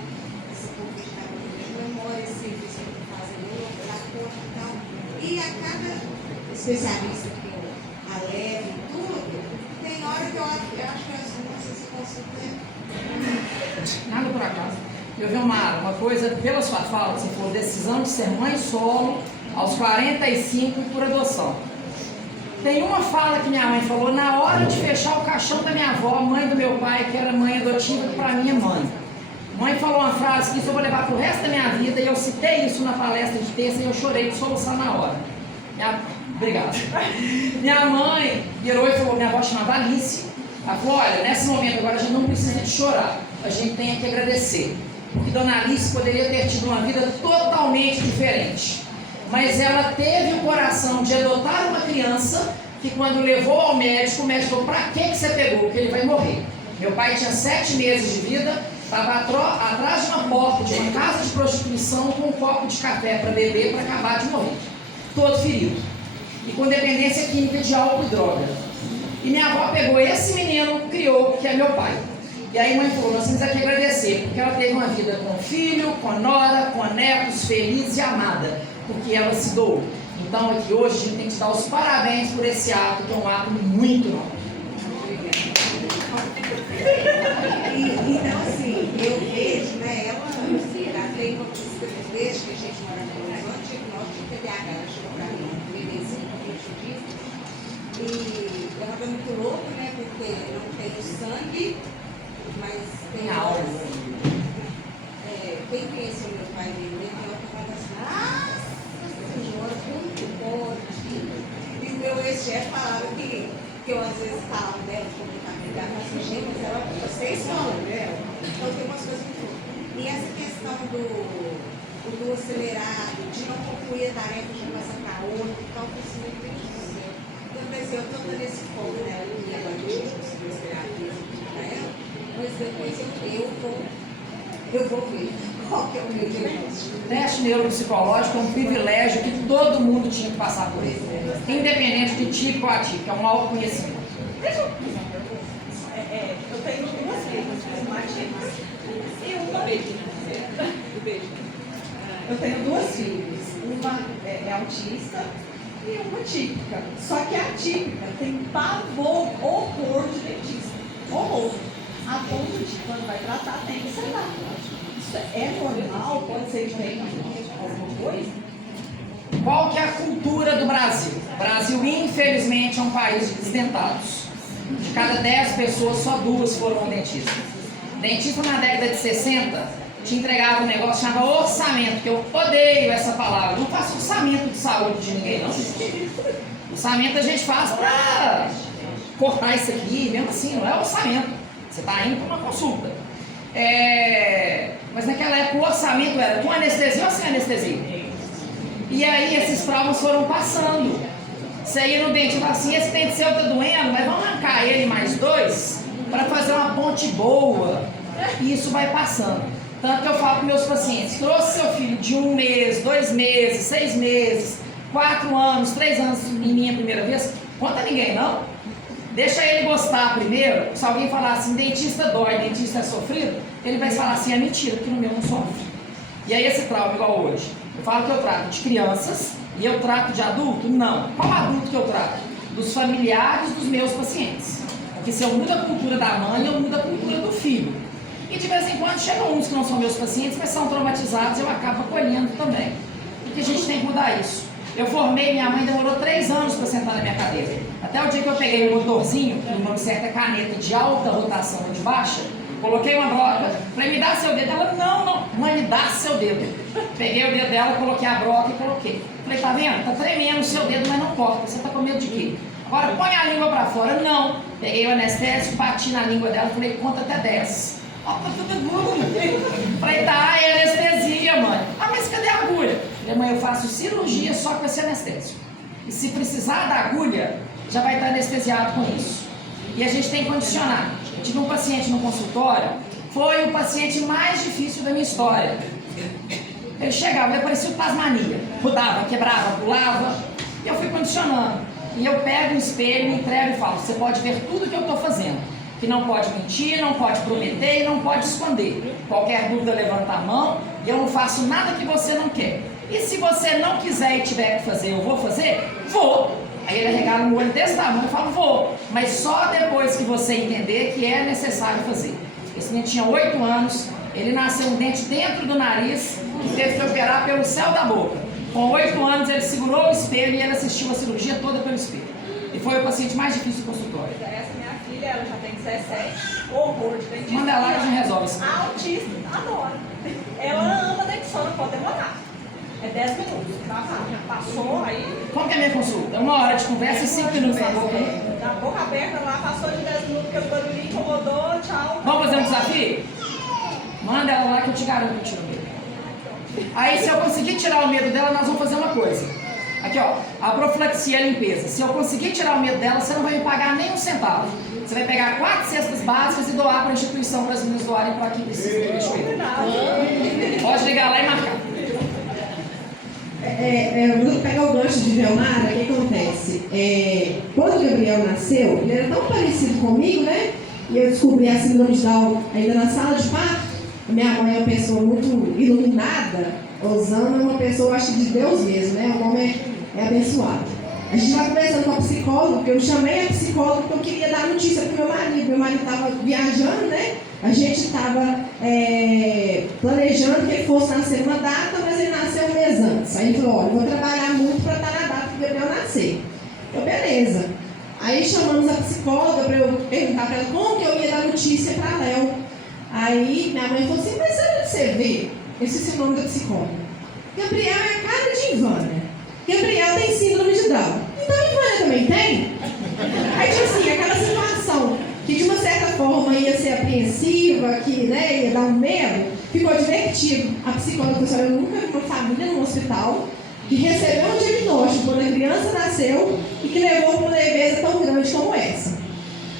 esse Covid estava com memória, esse serviço que eu estou fazendo, da conta e tal. E a cada especialista que eu alevo e tudo, tem hora que eu acho que as moças se consultam. Nada por acaso. Eu vi uma coisa, pela sua fala, você falou decisão de ser mãe solo aos 45 e por adoção. Tem uma fala que minha mãe falou na hora de fechar o caixão da minha avó, mãe do meu pai, que era mãe adotiva, que para mim é mãe. Mãe falou uma frase que isso eu vou levar pro resto da minha vida, e eu citei isso na palestra de terça e eu chorei de soluçar na hora. Obrigado. Minha mãe virou e falou, minha avó chamava Alice. Ela falou, olha, nesse momento agora a gente não precisa de chorar, a gente tem que agradecer. Porque Dona Alice poderia ter tido uma vida totalmente diferente. Mas ela teve o coração de adotar uma criança que quando levou ao médico, o médico falou, pra que você pegou? Porque ele vai morrer. Meu pai tinha 7 meses de vida, estava atrás de uma porta de uma casa de prostituição com um copo de café para beber para acabar de morrer. Todo ferido. E com dependência química de álcool e droga. E minha avó pegou esse menino, criou, que é meu pai. E aí a mãe falou, nós temos aqui agradecer, porque ela teve uma vida com filho, com nora, com netos, feliz e amada, porque ela se doou. Então aqui hoje a gente tem que te dar os parabéns por esse ato, que é um ato muito nobre. Então, assim, eu vejo, né, ela tem uma desde que a gente mora no Horizonte, de TDAH, ela chegou para mim, bebezinho, e ela foi muito louca, né, porque não tem o sangue, mas tem a alma. Quem conhece o meu pai mesmo, ele tem outra fala assim, nossa senhora, muito forte. E o meu ex-chefe falava que eu às vezes falava dela, complicado, mas gente, mas ela, vocês falam dela. Então tem umas coisas muito boas. E essa questão do acelerado, de não concluir a tarefa, já passar para outra, então eu preciso muito difícil. Então, eu estou dando esse foco nela, e agora a gente conseguiu esperar isso para ela, mas depois eu vou ver qual que é o meu diagnóstico. Teste neuropsicológico é um privilégio que todo mundo tinha que passar por ele, independente de tipo ou atípico, é um autoconhecimento. Eu tenho 2 filhas, uma atípica e uma beijo. Eu tenho 2 filhas, uma é autista e uma típica. Só que a típica tem pavor, horror de dentista. Horror. A ponto de quando vai tratar tem que sedar. Isso é normal? Pode ser diferente de alguma coisa? Qual que é a cultura do Brasil? O Brasil, infelizmente, é um país de desdentados. De cada 10 pessoas, só 2 foram ao dentista. Dentista na década de 60 te entregava um negócio chamado orçamento, que eu odeio essa palavra. Não faço orçamento de saúde de ninguém, não. Orçamento a gente faz para cortar isso aqui, mesmo assim, não é orçamento. Você está indo para uma consulta. Mas naquela época o orçamento era com anestesia ou sem anestesia? E aí esses traumas foram passando. Você ia no dente e fala assim, esse dente seu está doendo, mas vamos arrancar ele mais 2 para fazer uma ponte boa. E isso vai passando. Tanto que eu falo para meus pacientes, trouxe seu filho de 1 mês, 2 meses, 6 meses, 4 anos, 3 anos em minha primeira vez, conta ninguém não. Deixa ele gostar primeiro. Se alguém falar assim, dentista dói, dentista é sofrido, ele vai falar assim, é mentira, porque no meu não sofre. E aí esse trauma, igual hoje, eu falo que eu trato de crianças e eu trato de adulto? Não. Qual adulto que eu trato? Dos familiares dos meus pacientes. Porque se eu mudo a cultura da mãe, eu mudo a cultura do filho. E de vez em quando chegam uns que não são meus pacientes, mas são traumatizados, eu acabo acolhendo também. Porque a gente tem que mudar isso. Eu formei, minha mãe demorou 3 anos para sentar na minha cadeira. Até o dia que eu peguei o motorzinho, que o nome certo é caneta de alta rotação ou de baixa, coloquei uma broca, falei, me dá seu dedo. Ela, não, mãe, me dá seu dedo. Peguei o dedo dela, coloquei a broca e coloquei. Falei, tá vendo? Tá tremendo o seu dedo, mas não corta. Você tá com medo de quê? Agora põe a língua para fora. Não. Peguei o anestésico, bati na língua dela, falei, conta até 10. Ó, tá tudo bom. Falei, tá, é anestesia, mãe. Ah, mas cadê a agulha? Falei, mãe, eu faço cirurgia só com esse anestésico. E se precisar da agulha, já vai estar anestesiado com isso. E a gente tem que condicionar. Eu tive um paciente no consultório, foi o paciente mais difícil da minha história. Ele chegava, ele parecia o Tasmania. Rodava, quebrava, pulava. E eu fui condicionando. E eu pego o espelho, entrego e falo, você pode ver tudo que eu estou fazendo. Que não pode mentir, não pode prometer e não pode esconder. Qualquer dúvida, levanta a mão. E eu não faço nada que você não quer. E se você não quiser e tiver que fazer, eu vou fazer? Vou. Aí ele arregala no olho desse tamanho e fala, vou. Mas só depois que você entender que é necessário fazer. Esse menino tinha 8 anos, ele nasceu um dente dentro do nariz e teve que operar pelo céu da boca. Com 8 anos ele segurou o espelho e ele assistiu a cirurgia toda pelo espelho. E foi o paciente mais difícil do consultório. Essa minha filha, ela já tem 17, horror de dentista. Manda lá que a gente resolve isso. Autista, adora. Ela ama dentista, pode demorar. É 10 minutos. Passou, aí... Como que é a minha consulta? 1 hora de conversa e 5 minutos na boca. Da boca aberta lá, passou de 10 minutos, porque o barulhinho incomodou, tchau. Vamos fazer um desafio? Manda ela lá que eu te garanto que eu tiro o medo. Aí se eu conseguir tirar o medo dela, nós vamos fazer uma coisa. Aqui ó, a profilaxia e a limpeza. Se eu conseguir tirar o medo dela, você não vai me pagar nem um centavo. Você vai pegar 4 cestas básicas e doar para a instituição para as meninas doarem para quem precisa do cachoeiro. Pode ligar lá e marcar. Vou pegar o gancho de Velmara, o que acontece? Quando o Gabriel nasceu, ele era tão parecido comigo, né? E eu descobri a síndrome de Down ainda na sala de parto. Minha mãe é uma pessoa muito iluminada. Osana é uma pessoa, acho que de Deus mesmo, né? O nome é abençoado. A gente estava conversando com a psicóloga, porque eu chamei a psicóloga porque eu queria dar notícia para o meu marido. Meu marido estava viajando, né? A gente estava planejando que ele fosse nascer numa data, mas ele nasceu um mês antes. Aí ele falou, olha, eu vou trabalhar muito para estar na data que o Gabriel nascer. Eu, beleza. Aí chamamos a psicóloga para eu perguntar para ela como que eu ia dar notícia para a Léo. Aí minha mãe falou assim, mas você vê, esse é o nome da psicóloga. Gabriel é a cara de Ivânia. Gabriel tem síndrome de Down. Então a Ivânia também tem? Aí tipo assim, aquela situação que de uma certa forma ia ser apreensiva, que né, ia dar um medo, ficou divertido. A psicóloga falou assim, eu nunca vi uma família num hospital que recebeu um diagnóstico quando a criança nasceu e que levou para uma leveza tão grande como essa.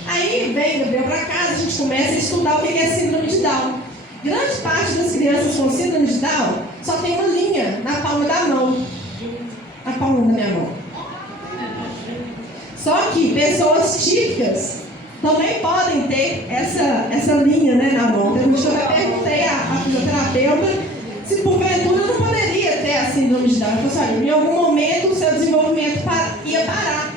Aí vem Gabriel para casa, a gente começa a estudar o que é síndrome de Down. Grande parte das crianças com síndrome de Down só tem uma linha na palma da mão. Na palma da minha mão. Só que pessoas típicas também podem ter essa linha, né, na mão. Então, eu já perguntei à fisioterapeuta se porventura não poderia ter a síndrome de Down. Eu falei assim, em algum momento o seu desenvolvimento ia parar.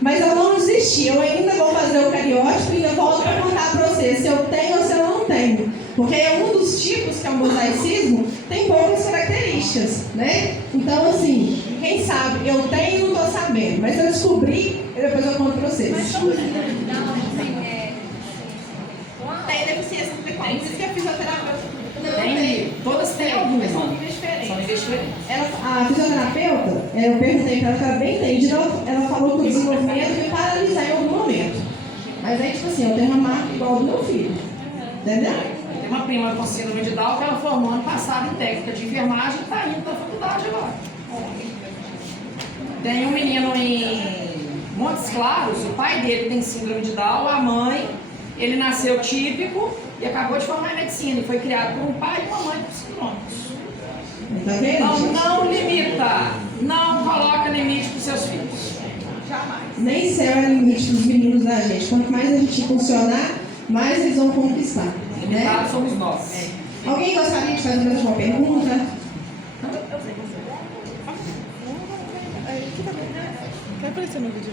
Mas eu não desisti, eu ainda vou fazer o cariótipo e ainda volto para contar para você se eu tenho ou se eu não tenho. Porque é um dos tipos que é o mosaicismo, tem poucas características, né? Então, assim, quem sabe, eu tenho e não estou sabendo. Mas se eu descobrir, depois eu conto para vocês. Mas como tem deficiência intelectual, por isso que a fisioterapeuta Tem, todas têm algumas, são níveis diferentes. A fisioterapeuta, eu perguntei para ela que ela bem entendida, ela falou que o desenvolvimento vai paralisar em algum momento. Mas aí, tipo assim, eu tenho uma marca igual do meu filho. Entendeu? Tem uma prima com síndrome de Down que ela formou ano passado em técnica de enfermagem e está indo para a faculdade agora. Tem um menino em Montes Claros, o pai dele tem síndrome de Down, a mãe, ele nasceu típico e acabou de formar em medicina e foi criado por um pai e uma mãe psicólogos. Tá vendo, Então gente? não limita, não coloca limite para os seus filhos. Jamais. Nem céu é limite dos meninos da gente. Quanto mais a gente funcionar, mais eles vão conquistar. Né? Limitados somos nós. Alguém gostaria de fazer mais uma pergunta? Quer aparecer no vídeo?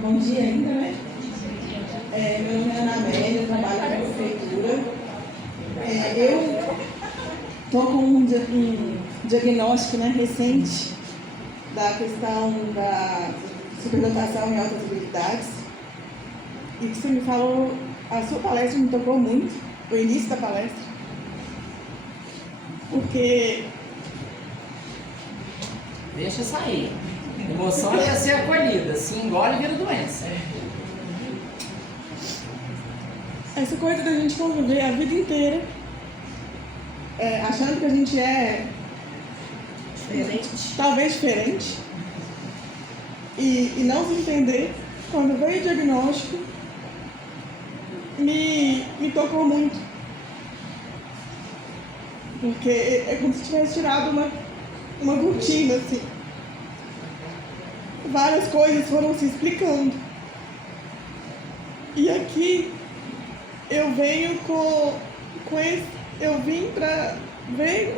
Bom dia ainda, né? Meu nome é Ana Amélia, eu trabalho na prefeitura. Eu estou com um diagnóstico, né, recente da questão da superdotação e altas habilidades. E que você me falou, a sua palestra me tocou muito, o início da palestra, porque Deixa sair. Emoção é ser acolhida, se engole vira doença. essa coisa da gente conviver a vida inteira achando que a gente é Diferente. talvez diferente e não se entender, quando veio o diagnóstico, me tocou muito. Porque é como se tivesse tirado uma rotina, assim. Várias coisas foram se explicando. E aqui eu venho com esse, eu vim para ver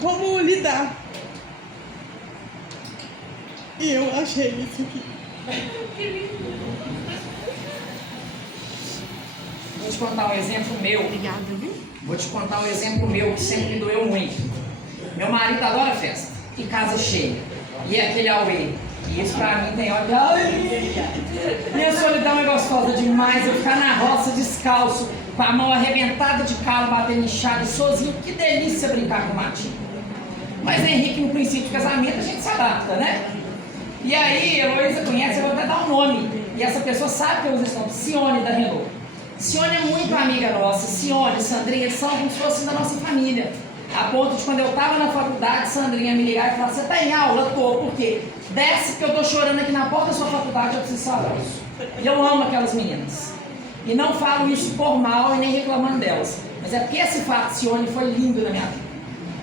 como lidar. E eu achei isso aqui. Vou te contar um exemplo meu. Obrigada, viu? Vou te contar um exemplo meu que sempre me doeu muito. Meu marido adora festa e casa cheia. E é aquele auê. E isso pra mim tem hora de... Ai, minha solidão é gostosa demais. Eu ficar na roça descalço, com a mão arrebentada de calo, batendo inchado, sozinho. Que delícia brincar com o matinho. Mas Henrique, no princípio de casamento, a gente se adapta, né? E aí, Heloísa conhece, eu vou até dar um nome. E essa pessoa sabe que eu uso esse nome. Cione da Renault. Cione é muito amiga nossa. Cione, Sandrinha, eles são como se fossem da nossa família. A ponto de quando eu estava na faculdade, Sandrinha me ligar e falar: você está em aula? Tô, por quê? Desce que eu estou chorando aqui na porta da sua faculdade, eu preciso falar isso. E eu amo aquelas meninas. E não falo isso por mal e nem reclamando delas. Mas é porque esse fato, Cione, foi lindo na minha vida.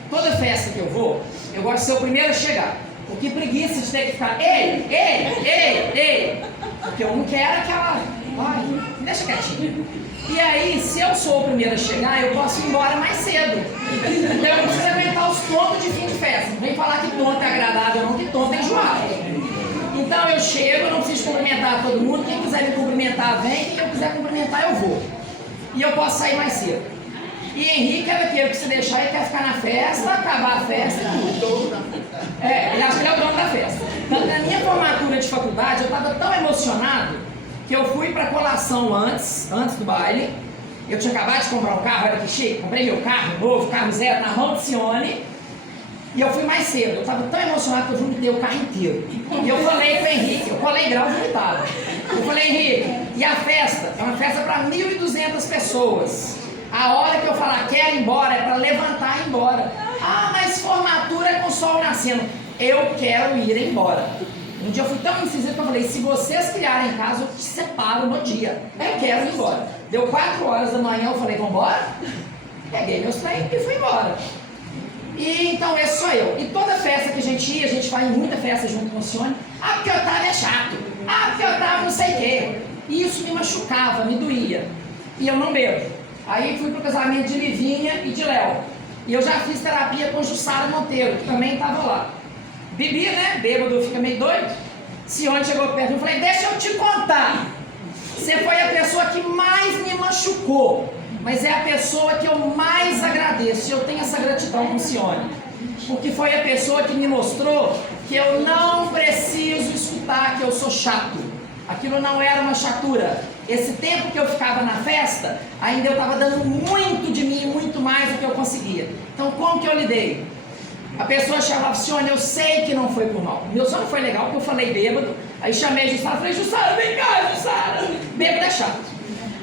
Toda festa que eu vou, eu gosto de ser o primeiro a chegar. Porque preguiça de ter que ficar, ei. Porque eu não quero aquela... Ai, me deixa quietinho. E aí, se eu sou o primeiro a chegar, eu posso ir embora mais cedo. Então eu não preciso aguentar os tontos de fim de festa. Não vem falar que tonto é agradável, não, que tonto é enjoado. Então eu chego, eu não preciso cumprimentar todo mundo. Quem quiser me cumprimentar, vem. Quem eu quiser cumprimentar, eu vou. E eu posso sair mais cedo. E Henrique é daquele que se deixar, ele quer ficar na festa, acabar a festa e tudo. Ele acha que ele é o dono da festa. Então, na minha formatura de faculdade, eu estava tão emocionado que eu fui para colação antes do baile. Eu tinha acabado de comprar um carro, era que chique, comprei meu carro novo, carro zero, na mão de Cione. E eu fui mais cedo, eu estava tão emocionado que eu vomitei o carro inteiro. E eu falei com o Henrique, eu colei grau vomitado. Eu falei: Henrique, e a festa? É uma festa para 1.200 pessoas. A hora que eu falar quero ir embora é para levantar e ir embora. Ah, mas formatura é com o sol nascendo. Eu quero ir embora. Um dia eu fui tão incisivo que eu falei: se vocês criarem em casa, eu te separo no dia. Eu quero ir embora. Deu 4 horas da manhã, eu falei: vamos embora? Peguei meus trem e fui embora. E então esse sou eu. E toda festa que a gente ia, a gente vai em muita festa junto com o Cione. Ah, porque eu tava chato. Ah, porque eu tava não sei o quê. E isso me machucava, me doía. E eu não bebo. Aí fui pro casamento de Livinha e de Léo. E eu já fiz terapia com Jussara Monteiro, que também estava lá. Bebi, né? Bêbado, fica meio doido. Cione chegou perto e eu falei: deixa eu te contar. Você foi a pessoa que mais me machucou, mas é a pessoa que eu mais agradeço. E eu tenho essa gratidão com Cione. Porque foi a pessoa que me mostrou que eu não preciso escutar que eu sou chato. Aquilo não era uma chatura. Esse tempo que eu ficava na festa, ainda eu estava dando muito de mim, muito mais do que eu conseguia. Então, como que eu lidei? A pessoa chamava: Cione, eu sei que não foi por mal. Meu som não foi legal, porque eu falei bêbado. Aí chamei Jussara, falei: Jussara, vem cá, Jussara. Bêbado é chato.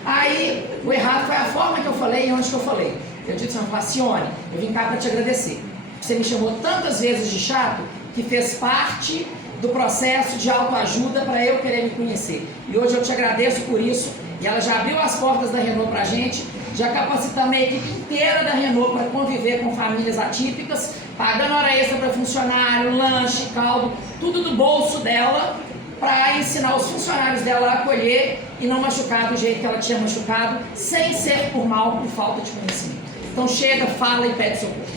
Aí, o errado foi a forma que eu falei e onde que eu falei. Eu disse assim: Cione, eu vim cá para te agradecer. Você me chamou tantas vezes de chato, que fez parte do processo de autoajuda para eu querer me conhecer. E hoje eu te agradeço por isso. E ela já abriu as portas da Renault para a gente, já capacitamos a equipe inteira da Renault para conviver com famílias atípicas, pagando hora extra para funcionário, lanche, caldo, tudo do bolso dela, para ensinar os funcionários dela a acolher e não machucar do jeito que ela tinha machucado, sem ser por mal, por falta de conhecimento. Então chega, fala e pede socorro.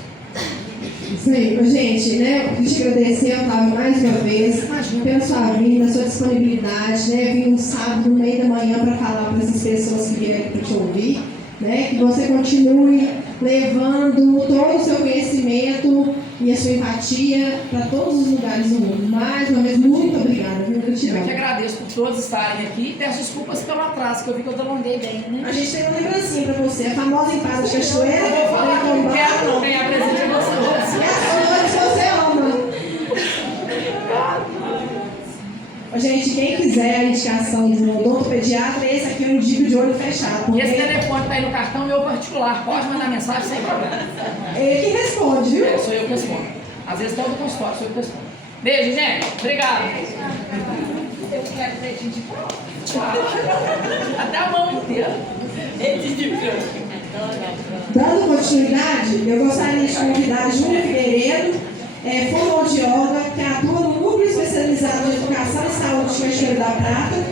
Isso aí, gente, né? Eu queria te agradecer, Otávio, mais uma vez, pela sua vinda, sua disponibilidade, né? Vim um sábado no meio da manhã para falar para essas pessoas que vieram aqui te ouvir, né? Que você continue levando todo o seu conhecimento e a sua empatia para todos os lugares do mundo. Mais uma vez, muito obrigada, viu? Gratidão. Eu que agradeço por todos estarem aqui e peço desculpas pelo atraso, que eu vi que eu delonguei bem, né? A gente tem uma lembrancinha para você, a famosa empada de cachoeira. Eu vou falar que eu não quero não ganhar presente de vocês. E as flores você ama. Ô, gente, quem quiser a indicação do odontopediatra, esse aqui eu indico de olho fechado. E esse telefone está aí no cartão meu particular, pode mandar mensagem sem problema. Ele que responde, viu? Sou eu que respondo. Às vezes todo consultório sou eu que respondo. Beijo, gente. Obrigado. Eu quero pretinho de prova. Até a mão inteira. Dando continuidade, eu gostaria de convidar a Júlia Figueiredo, fonoaudióloga, que atua no Núcleo Especializado de Educação e Saúde de Cachoeiro da Prata.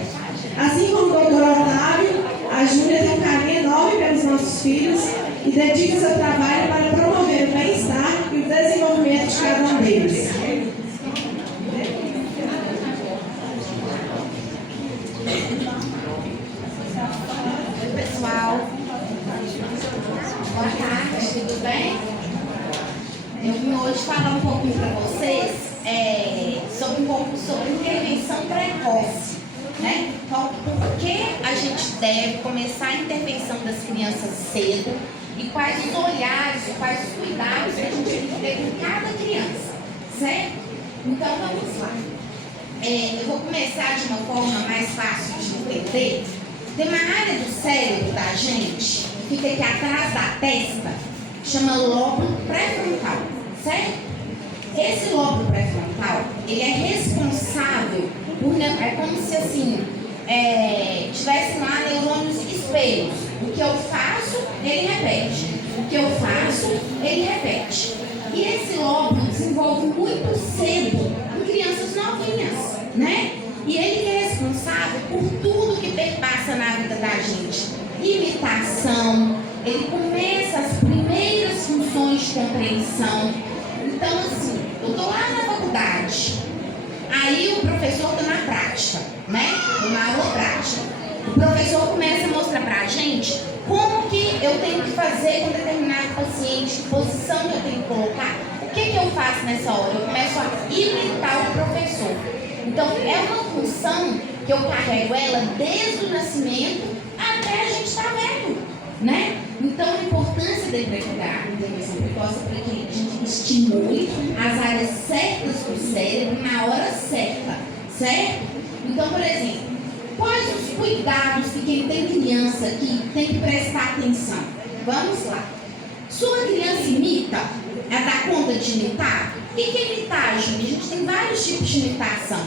Assim como o doutor Otávio, a Júlia tem um carinho enorme pelos nossos filhos e dedica seu trabalho para promover o bem-estar e o desenvolvimento de cada um deles. Oi, pessoal. Boa tarde, tudo bem? Eu vim hoje falar um pouquinho para vocês sobre um pouco sobre intervenção precoce, né? Então, por que a gente deve começar a intervenção das crianças cedo e quais os olhares, quais os cuidados que a gente tem que ter com cada criança, certo? Então, vamos lá. Eu vou começar de uma forma mais fácil de entender. Tem uma área do cérebro da gente, que fica aqui atrás da testa, que chama lóbulo pré-frontal, certo? Esse lóbulo pré-frontal, ele é responsável por, é como se assim, tivesse lá neurônios espelhos. O que eu faço, ele repete. O que eu faço, ele repete. E esse lóbulo desenvolve muito cedo em crianças novinhas, né? E ele é responsável por tudo que perpassa na vida da gente. Imitação, ele começa as primeiras funções de compreensão. Então, assim, eu estou lá na faculdade, aí o professor está na prática, né? Uma aula prática. O professor começa a mostrar para a gente como que eu tenho que fazer com determinado paciente, que posição que eu tenho que colocar. O que eu faço nessa hora? Eu começo a imitar o professor. Então, é uma função que eu carrego ela desde o nascimento até a gente estar velho, né? Então, a importância da intervenção precoce é para que a gente estimule as áreas certas do cérebro na hora certa, certo? Então, por exemplo, quais os cuidados que quem tem criança aqui tem que prestar atenção? Vamos lá. Sua criança imita? Ela dá conta de imitar? O que é imitar, Júlia? A gente tem vários tipos de imitação.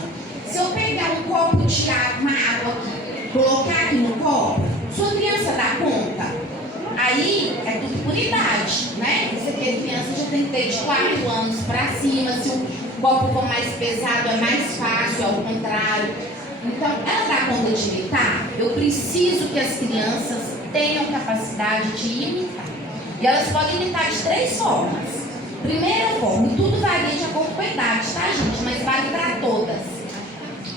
Se eu pegar um copo de água, uma água aqui, colocar aqui no copo, sua criança dá conta? Aí é tudo por idade, né? Você aqui, a criança já tem que ter de 4 anos para cima. Se o copo for mais pesado, é mais fácil, ao contrário. Então, ela dá conta de imitar? Eu preciso que as crianças tenham capacidade de imitar. E elas podem imitar de 3 formas. Primeira forma, e tudo varia de acordo com a idade, tá, gente? Mas vale para todas.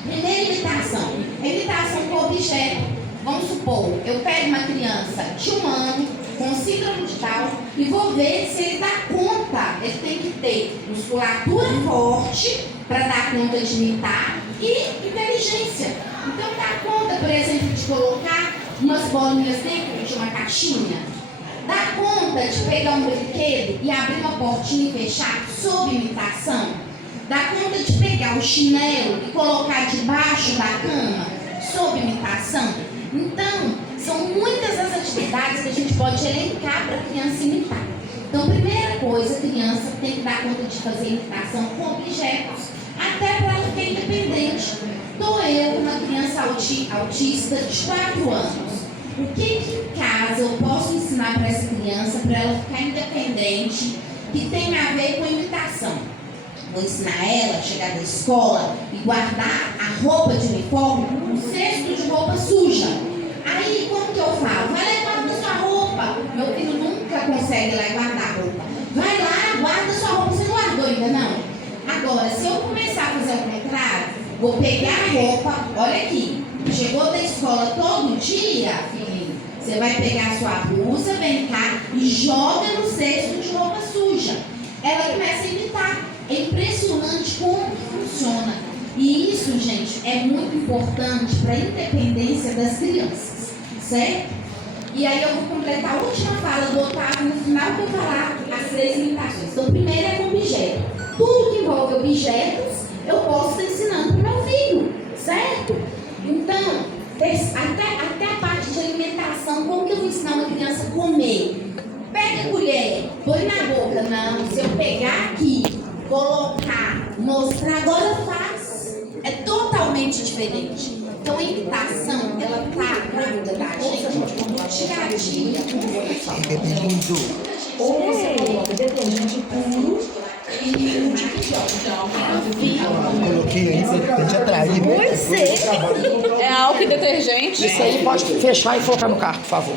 Primeira imitação, imitação com objeto. Vamos supor, eu pego uma criança de 1 ano, com síndrome de Down, e vou ver se ele dá conta. Ele tem que ter musculatura forte para dar conta de imitar e inteligência. Então, dá conta, por exemplo, de colocar umas bolinhas dentro de uma caixinha? Dá conta de pegar um brinquedo e abrir uma portinha e fechar sob imitação? Dá conta de pegar o chinelo e colocar debaixo da cama sob imitação? Então, são muitas as atividades que a gente pode elencar para a criança imitar. Então, primeira coisa, a criança tem que dar conta de fazer imitação com objetos. até para ela ficar independente. Estou eu, uma criança autista de 4 anos. O que em casa eu posso ensinar para essa criança para ela ficar independente, que tem a ver com imitação? Vou ensinar ela a chegar da escola e guardar a roupa de uniforme num cesto de roupa suja. Aí, como que eu falo? Vai lá e guarda sua roupa. Meu filho nunca consegue ir lá e guardar a roupa. Vai lá, guarda sua roupa. Você não guardou ainda não? Agora, se eu começar a fazer o contrário, vou pegar a roupa, olha aqui, chegou da escola todo dia, filhinho, você vai pegar a sua blusa, vem cá e joga no cesto de roupa suja. Ela começa a imitar. É impressionante como funciona. E isso, gente, é muito importante para a independência das crianças, certo? E aí eu vou completar a última fala do Otávio no final que eu falar as 3 imitações. Então, primeiro é com objeto. Tudo que envolve objetos, eu posso estar ensinando para o meu filho, certo? Então, até a parte de alimentação, como que eu vou ensinar uma criança a comer? Pega a colher, põe na boca. Não, se eu pegar aqui, colocar, mostrar, agora faz. É totalmente diferente. Então a imitação, ela tá na vida da gente como gatilha. Ou você coloca detergente puro e Coloquei aí, você atrás. É álcool e detergente. Isso aí pode fechar e colocar no carro, por favor.